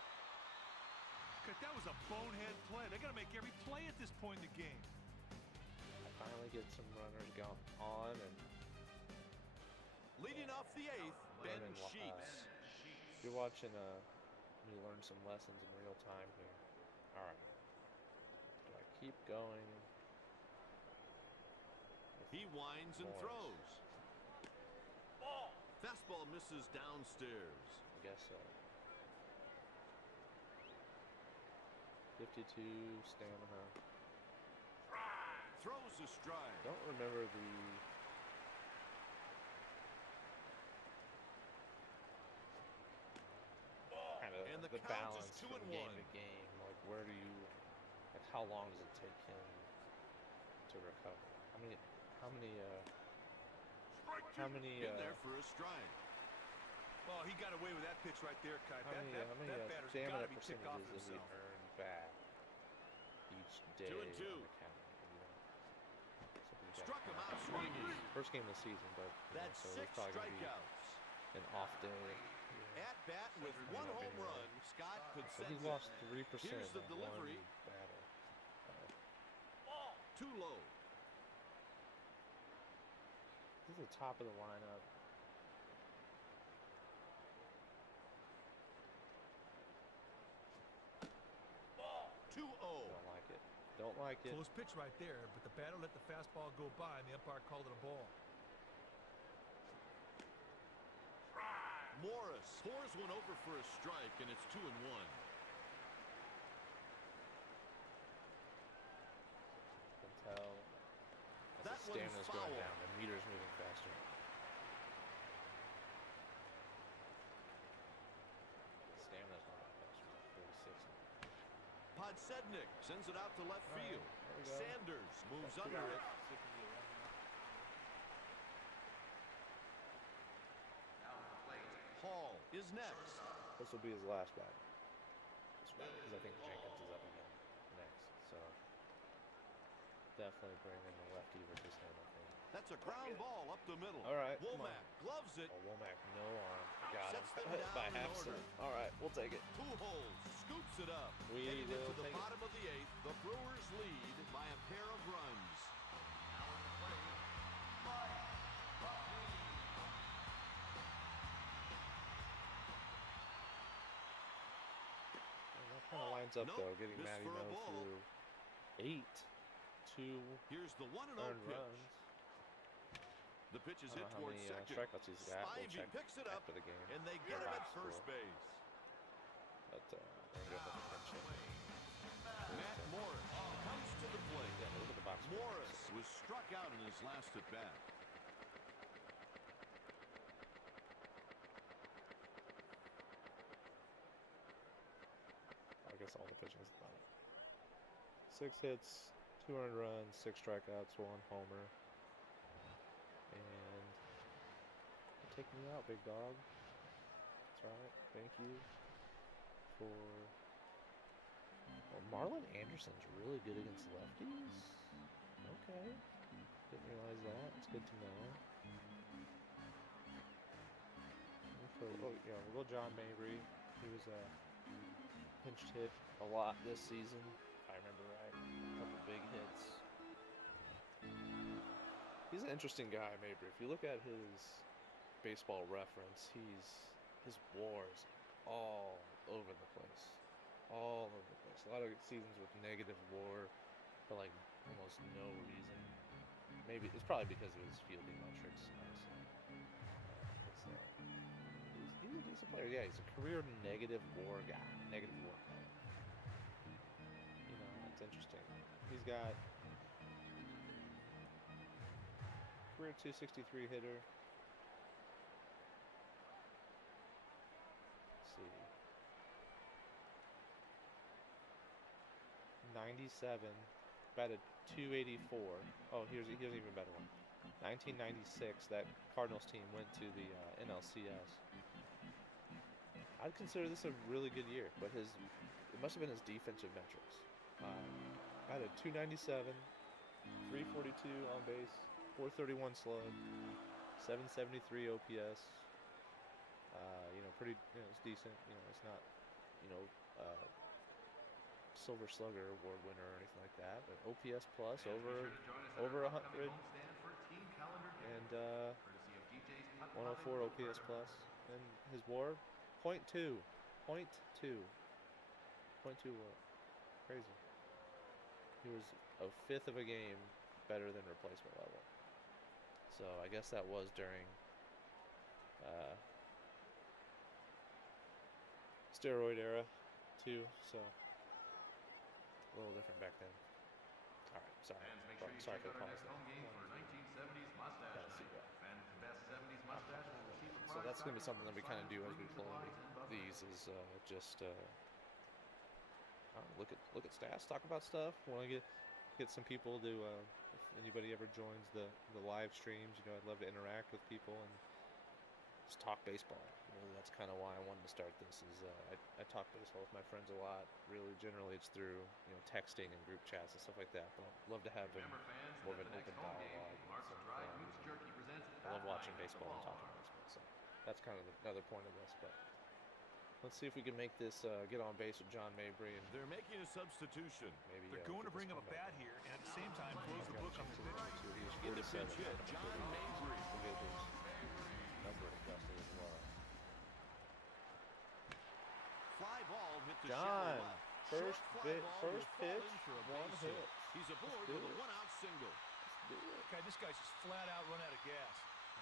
That was a bonehead play. They got to make every play at this point in the game. I finally get some runners going on, and Leading off the eighth, Ben Sheets. you're watching me learn some lessons in real time here. All right. Do I keep going? He winds and Boys. throws. Fastball misses downstairs. I guess so. 52 stamina. Throws a strike. Don't remember the kind of And the the count is balance 2 from and game 1. to game. Like, where do you, like, how long does it take him to recover? How many In there for a strike. Well, he got away with that pitch right there, Kai. how many That batter's got stamina to be ticked off percentages does he himself. earn back each day 2 and 2. on the calendar? You know? Something you Struck him gotta out count. swinging. First game of the season, but you know, That's so 6 there's probably gonna be strikeouts. an off day. Yeah. At bat with Might 1 not be home right. run, Scott could So send he's it. lost 3%. Here's the on delivery. one batter. Too low. This is the top of the lineup. Two oh. Don't like it. Don't like it. Close pitch right there, but the batter let the fastball go by, and the umpire called it a ball. Morris pours one over for a strike, and it's 2 and 1. Can tell as That the one's stamina's foul. going down, the meter's moving faster. Stamina's going faster. 46. Podsednik sends it out to left All right, field. there we go. Sanders moves Let's do under it. it. Hall is next. This will be his last bat. Because I think Jenkins is up again next. So definitely bring in the lefty versus him, I think. That's a ground ball up the middle. All right, come Womack gloves it. Oh, Womack, no arm. Got him. Sets them down By in half order. cent. All right, we'll take it. Pujols scoops it up. We Heading will into the take it. bottom of the eighth, the Brewers lead by a pair of runs. And that kind of lines up, Nope, though, getting missed Matty for a No ball. through 8 2 Here's the 1-0 earned pitch. runs. The pitch is I hit don't know how towards many second. strikeouts he's got. We'll Spivey check picks it up, after the game. and they get him at Box first score. base. But we're gonna get the attention. Matt Morris comes to the plate. Yeah, look at the box score. Morris was struck out in his last at bat. I guess all the pitching is about 6 hits, 2 earned runs, 6 strikeouts, 1 homer. And take me out, big dog. That's right. Thank you for. Oh, Marlon Anderson's really good against lefties. Okay. Didn't realize that. It's good to know. Oh, yeah, we'll go John Mabry. He was pinched hit a lot this season, if I remember right. A couple big hits. He's an interesting guy, Mabry. If you look at his baseball reference, his WAR is all over the place. All over the place. A lot of seasons with negative WAR for like almost no reason. Maybe it's probably because of his fielding metrics, honestly. He's a decent player. Yeah, he's a career negative WAR guy. Negative WAR guy. You know, it's interesting. He's got career 263 hitter. Let's see. 97, batted 284. Oh, here's an even better one. 1996, that Cardinals team went to the NLCS. I'd consider this a really good year, but it must have been his defensive metrics. Batted 297, 342 on base, 431 slug, 773 OPS. Pretty, it's decent. It's not, Silver Slugger Award winner or anything like that, but OPS plus over 100 and 104 OPS plus, and his WAR 0.2 WAR, crazy. He was a fifth of a game better than replacement level. So I guess that was during steroid era too. So. A little different back then. All right, sorry. Sorry for the pause. So that's going to be something that we kind of do as we play these. Is just look at stats, talk about stuff. Want to get some people to. If anybody ever joins the live streams, I'd love to interact with people and just talk baseball. That's kind of why I wanted to start this. Is I talk baseball with my friends a lot. Really, generally, it's through texting and group chats and stuff like that. But I'd love to have more of an open dialogue. I love watching baseball and talking baseball. So that's kind of another point of this. But let's see if we can make this get on base with John Mabry. And they're making a substitution. Maybe they're going to bring up a bat here, and at the same time close the book on the pitch. In the pinch hit, John Mabry. Number adjusted as well. Fly ball hit the John, shallow left. first pitch, for a 1 base hit. He's aboard with a 1-out single. Okay, this guy's just flat out run out of gas.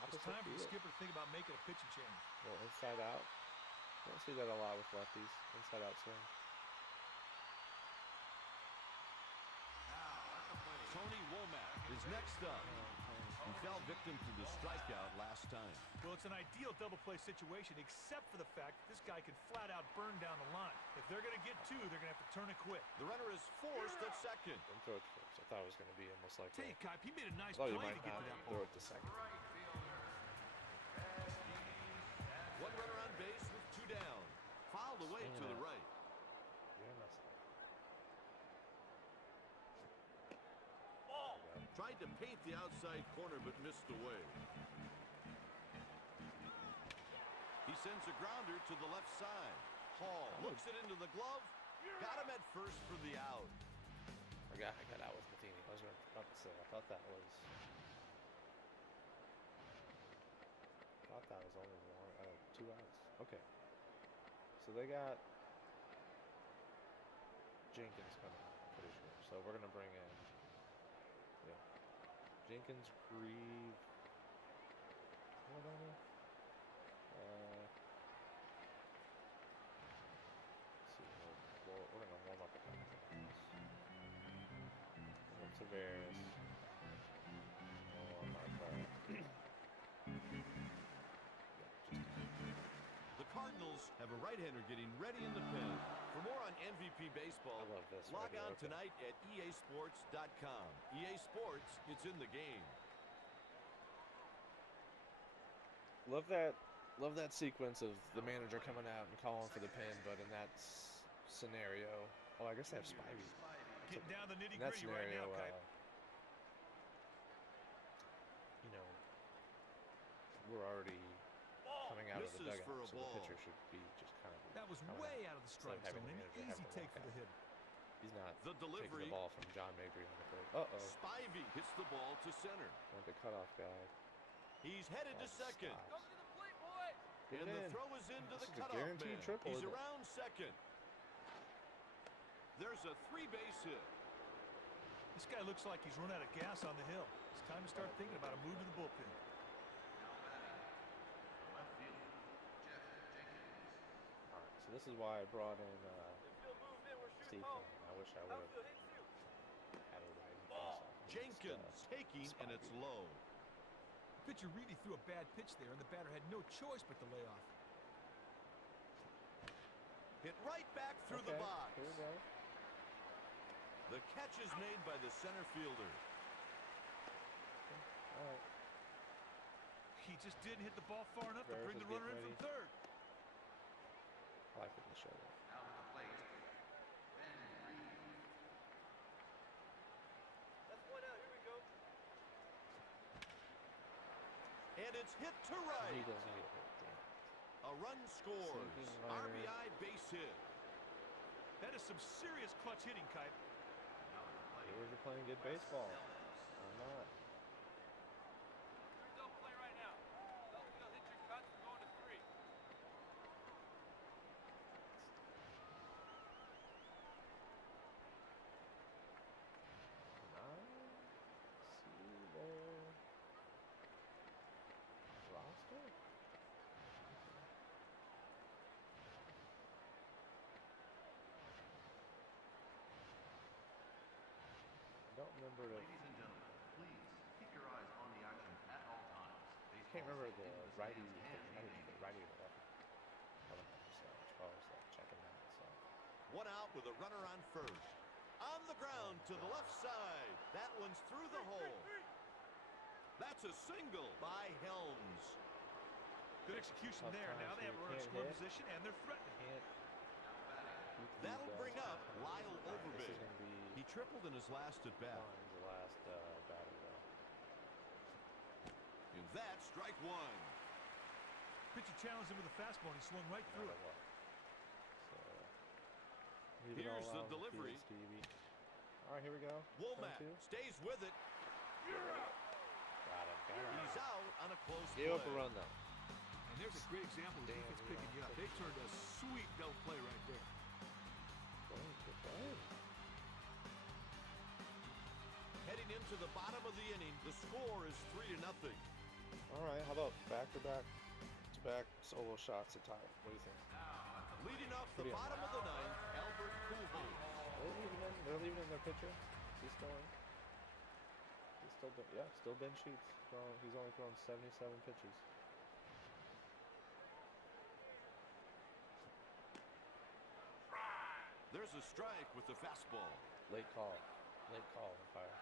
It's time for the skipper to think about making a pitching change. Well, inside out. You don't see that a lot with lefties. Inside out swing. Tony Womack is next up. He fell victim to the strikeout last time. Well, it's an ideal double play situation, except for the fact that this guy can flat out burn down the line. If they're going to get 2, they're going to have to turn it quick. The runner is forced at second. Don't throw it to first. I thought it was going to be almost like Take Kipe, he made a nice I thought play you might to get not to that throw ball. it to second. One runner on base with 2 down. Fouled away to the right. Tried to paint the outside corner, but missed away. He sends a grounder to the left side. Hall looks it into the glove. Got him at first for the out. I got out with Matheny. I was about to say, I thought that was only 2 outs. Okay. So they got Jenkins coming out, I'm pretty sure. So we're going to bring in Jenkins, Grieve, right-hander getting ready in the pen. For more on MVP baseball, I love this log right here. on Okay. tonight at easports.com. EA Sports, it's in the game. Love that sequence of the manager coming out and calling for the pin, but in that scenario, oh, I guess they have Spivey. Getting down the In that nitty-gritty right scenario, now, Kite. you know, we're already coming out of the Misses dugout, for a so ball. the pitcher should be just kind of That was coming way out out of the instead strike having zone. the An manager easy having to take walk for the out. hitter. He's not The taking delivery. the ball from John Mabry on the plate. Uh-oh. Spivey hits the ball to center. Want the cutoff guy. He's headed to That second. stops. Go to the plate, boy. Get And it the in. throw is into This the is a cutoff guaranteed man. triple, He's isn't it? around second. There's a three-base hit. This guy looks like he's run out of gas on the hill. It's time to start thinking about a move to the bullpen. Left field, Jeff Jenkins. All right, so this is why I brought in Infield moves in, we're Steve shooting home. Kane. I wish I would have Outfield hits you. had a right face-off against, Jenkins taking, and it's Spivey. low. The pitcher really threw a bad pitch there, and the batter had no choice but to lay off. Hit right back through the Okay, box. here we go. The catch is made by the center fielder. All right. He just didn't hit the ball far enough to Bears bring is the runner in getting from third. I like it in the show. Now at the plate, Ben Reed. That's one out, here we go. And it's hit to He right. doesn't get hit. Damn it. A run scores. Sinking liner. RBI base hit. That is some serious clutch hitting, Kite. Viewers are playing good baseball. I'm not. Three double play right now. Outfield hit your cuts, we're going to three. See their roster? I don't remember if Ladies and gentlemen, please keep your eyes on the action at all times. I can't remember the righty, can the righty or lefty. I don't know, so as far as checking that. So One out with a runner on first. On the ground to the left side. That one's through the hole. That's a single by Helms. Good execution Tough there. times Now they when have a you runner in can't scoring hit. position, and they're threatening. can't. keep these That'll guys bring up happy. Lyle All right, Overbay. This is going to be He tripled in his last at bat. the last batter though. And that's strike one. Pitcher challenged him with a fastball, and he swung right No through matter it. what. So leave it all Here's the out on field, delivery. Stevie. All right, here we go. Womack 1-2. stays with it. Got him. Got him. He's out on a close Gave up a play. run though. And there's a great example of Damn, defense yeah. picking you up. They turned a sweet double play right there. Good play. Heading into the bottom of the inning, the score is 3-0. All right, how about back-to-back solo shots at tie? What do you think? Leading off the Pretty bottom of the ninth, Albert Pujols. They're leaving in their pitcher. He's still in. He's still still Ben Sheets. He's only thrown 77 pitches. There's a strike with the fastball. Late call, umpire.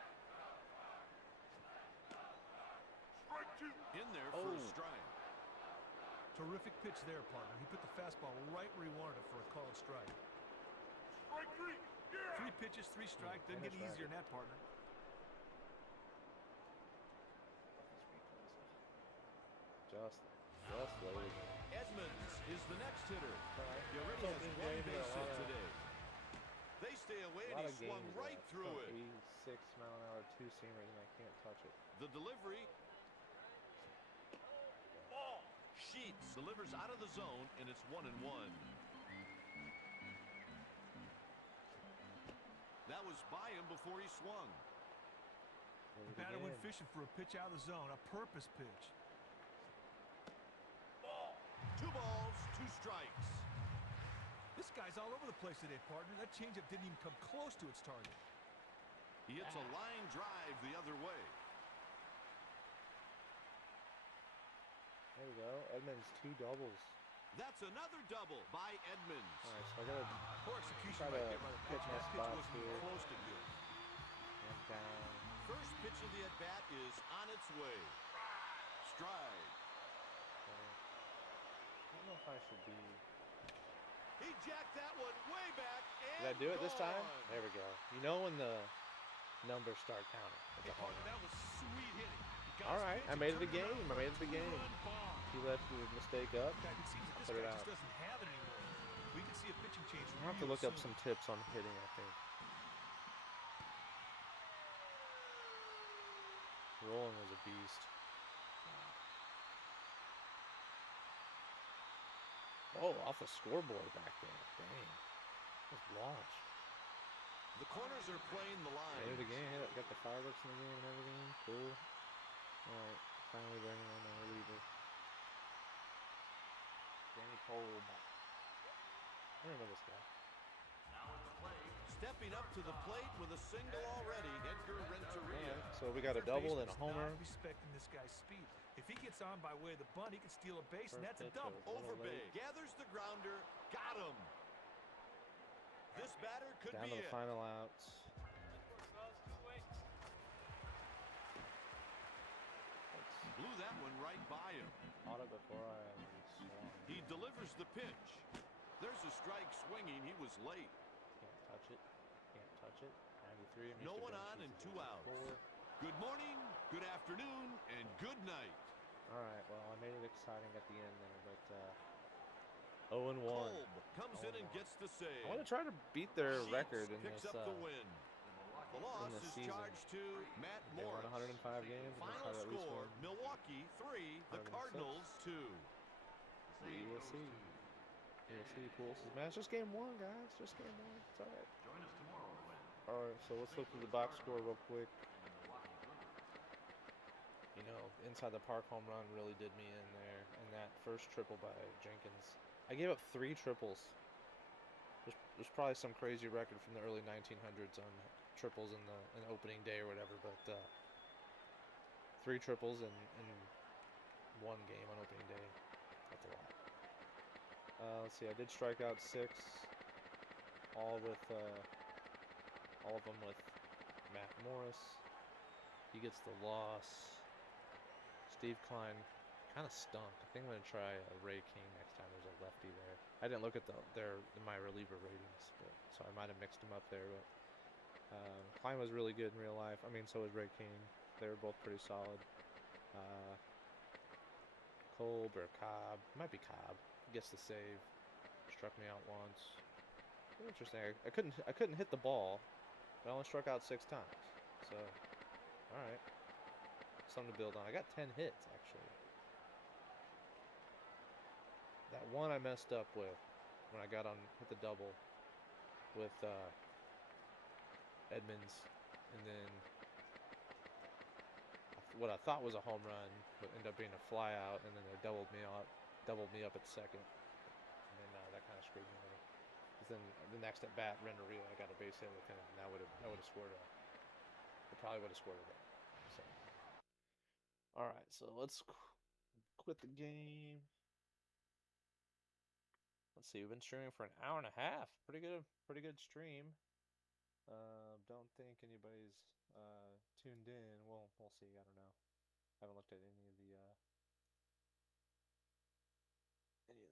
In there for a Oh. strike. Terrific pitch there, partner. He put the fastball right where he wanted it for a called strike. Strike three. Yeah. 3 pitches, 3 strikes. Doesn't get Finish easier than right. that, partner. Just lazy. Edmonds is the next hitter. Alright. He already Don't has think one Dave got base a hit lot of- today. They stay away, A and lot he of swung games right through it. 86 mile an hour two-seamers, and I can't touch it. The delivery. Ball. Sheets delivers out of the zone, and it's 1-1. That was by him before he swung. There The it batter went again. fishing for a pitch out of the zone, a purpose pitch. Ball. 2 balls, 2 strikes. This guy's all over the place today, partner. That changeup didn't even come close to its target. He hits a line drive the other way. There we go. Edmonds 2 doubles. That's another double by Edmonds. All right, so I gotta Poor execution try right to there by the pick pitcher. my That pitch spots wasn't even here. close to good. One down. First pitch of the at-bat is on its way. Strike. I don't know if I should be. He jacked that one way back and Did I do it this time? gone. There we go. You know when the numbers start counting. Hey, It's a home partner, run. that was sweet hitting. He got All his right, pitch I and made it a turned game. around I made it a for a game. two-run bomb. He left the mistake up. God, it seems that this Put it guy out. just doesn't have it anymore. We can see a pitching change I'll have to real look up soon. some tips on hitting, I think. Rolling was a beast. Oh, off the scoreboard back there. Dang. Just launched. The corners are playing the line. Made it again. Got the fireworks in the game and everything. Cool. Alright. Finally bringing on my reliever. Danny Cole. I remember this guy. Stepping up to the plate with a single already, Edgar Renteria. Alright, so we got a Third double and a baseman's homer. Not respecting this guy's speed. If he gets on by way of the bunt, he can steal a base, and First that's a pitch double. was a little Overbay late. gathers the grounder, got him. This batter could Down be to the it. final outs. Blew that one right by him. Caught it before I swung. He delivers the pitch. There's a strike swinging. He was late. Can't touch it. Can't touch it. 93. No Mr. one Bench on is and at 2 outs. 4. Good morning, good afternoon, and good night. All right. Well, I made it exciting at the end there, but 0-1. Kolb comes in and 0-1. gets the save. I want to try to beat their Sheets record in picks this. up the win. The loss this is season. charged to Matt They won Morris. 105 games. And Final try to at least score, win. Milwaukee 3, the 106. Cardinals 2. We will see. We'll see. Pools. Man, it's just game one, guys. Just game one. It's all right. Join us tomorrow when All right. So let's look through the box score real quick. You know, inside the park home run really did me in there. And that first triple by Jenkins. I gave up 3 triples. There's probably some crazy record from the early 1900s on triples in opening day or whatever, but 3 triples in one game on opening day. That's a lot. Let's see. I did strike out 6, all of them with Matt Morris. He gets the loss. Steve Klein kind of stunk. I think I'm gonna try Ray King next time. There's a lefty there. I didn't look at my reliever ratings, but so I might have mixed them up there. But Klein was really good in real life. I mean, so was Ray King. They were both pretty solid. Kolb or Cobb, might be Cobb. Gets the save. Struck me out once. Interesting. I couldn't hit the ball, but I only struck out 6 times. So, all right. Something to build on. I got 10 hits actually. That one I messed up with when I hit the double with Edmonds, and then what I thought was a home run but ended up being a fly out, and then they doubled me up at second, and then that kind of screwed me over. 'Cause then the next at bat, Renteria, I got a base hit with him, and that would have scored I probably would have scored a goal. So, all right, so let's quit the game. Let's see, we've been streaming for an hour and a half. Pretty good stream. Don't think anybody's tuned in. We'll see. I don't know. I haven't looked at any of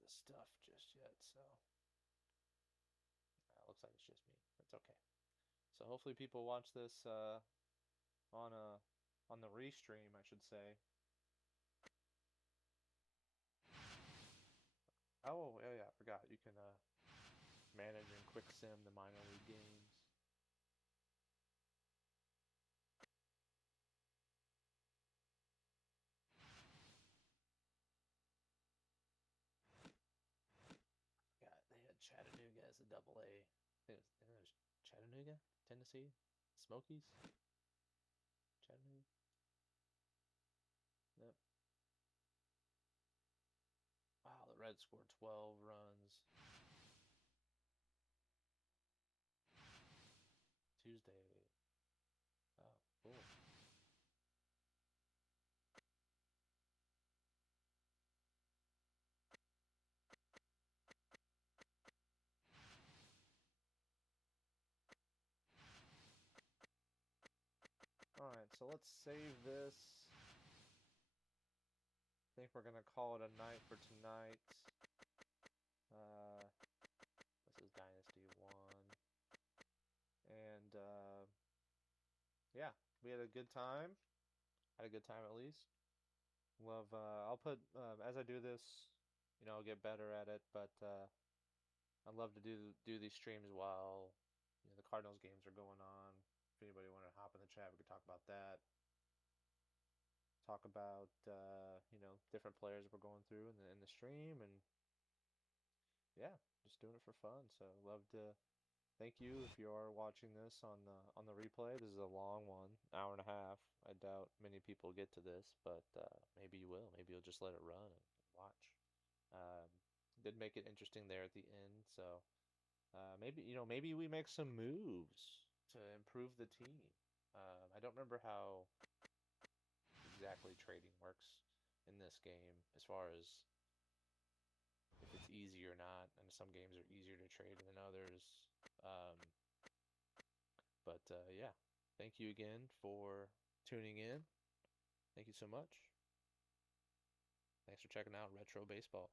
the stuff just yet. So looks like it's just me. It's okay. So hopefully people watch this on the restream, I should say. Oh, yeah, I forgot. You can manage and quick sim the minor league games. They had Chattanooga as a double A. I think it was Chattanooga, Tennessee, Smokies, Chattanooga. Yep. Wow, the Reds scored 12 runs. Tuesday. Oh, cool. so let's save this. I think we're gonna call it a night for tonight. This is Dynasty 1. And yeah, we had a good time. Had a good time at least. Love. I'll put as I do this, I'll get better at it. But I'd love to do these streams while the Cardinals games are going on. If anybody want to hop in the chat, we could talk about that. Talk about different players we're going through in the stream, and yeah, just doing it for fun. So love to thank you if you are watching this on the replay. This is a long one, hour and a half. I doubt many people get to this, but maybe you will. Maybe you'll just let it run and watch. Um, did make it interesting there at the end, so maybe we make some moves to improve the team. I don't remember how exactly trading works in this game as far as if it's easy or not, and some games are easier to trade than others. Um, but yeah, thank you again for tuning in. Thank you so much. Thanks for checking out Retro Baseball.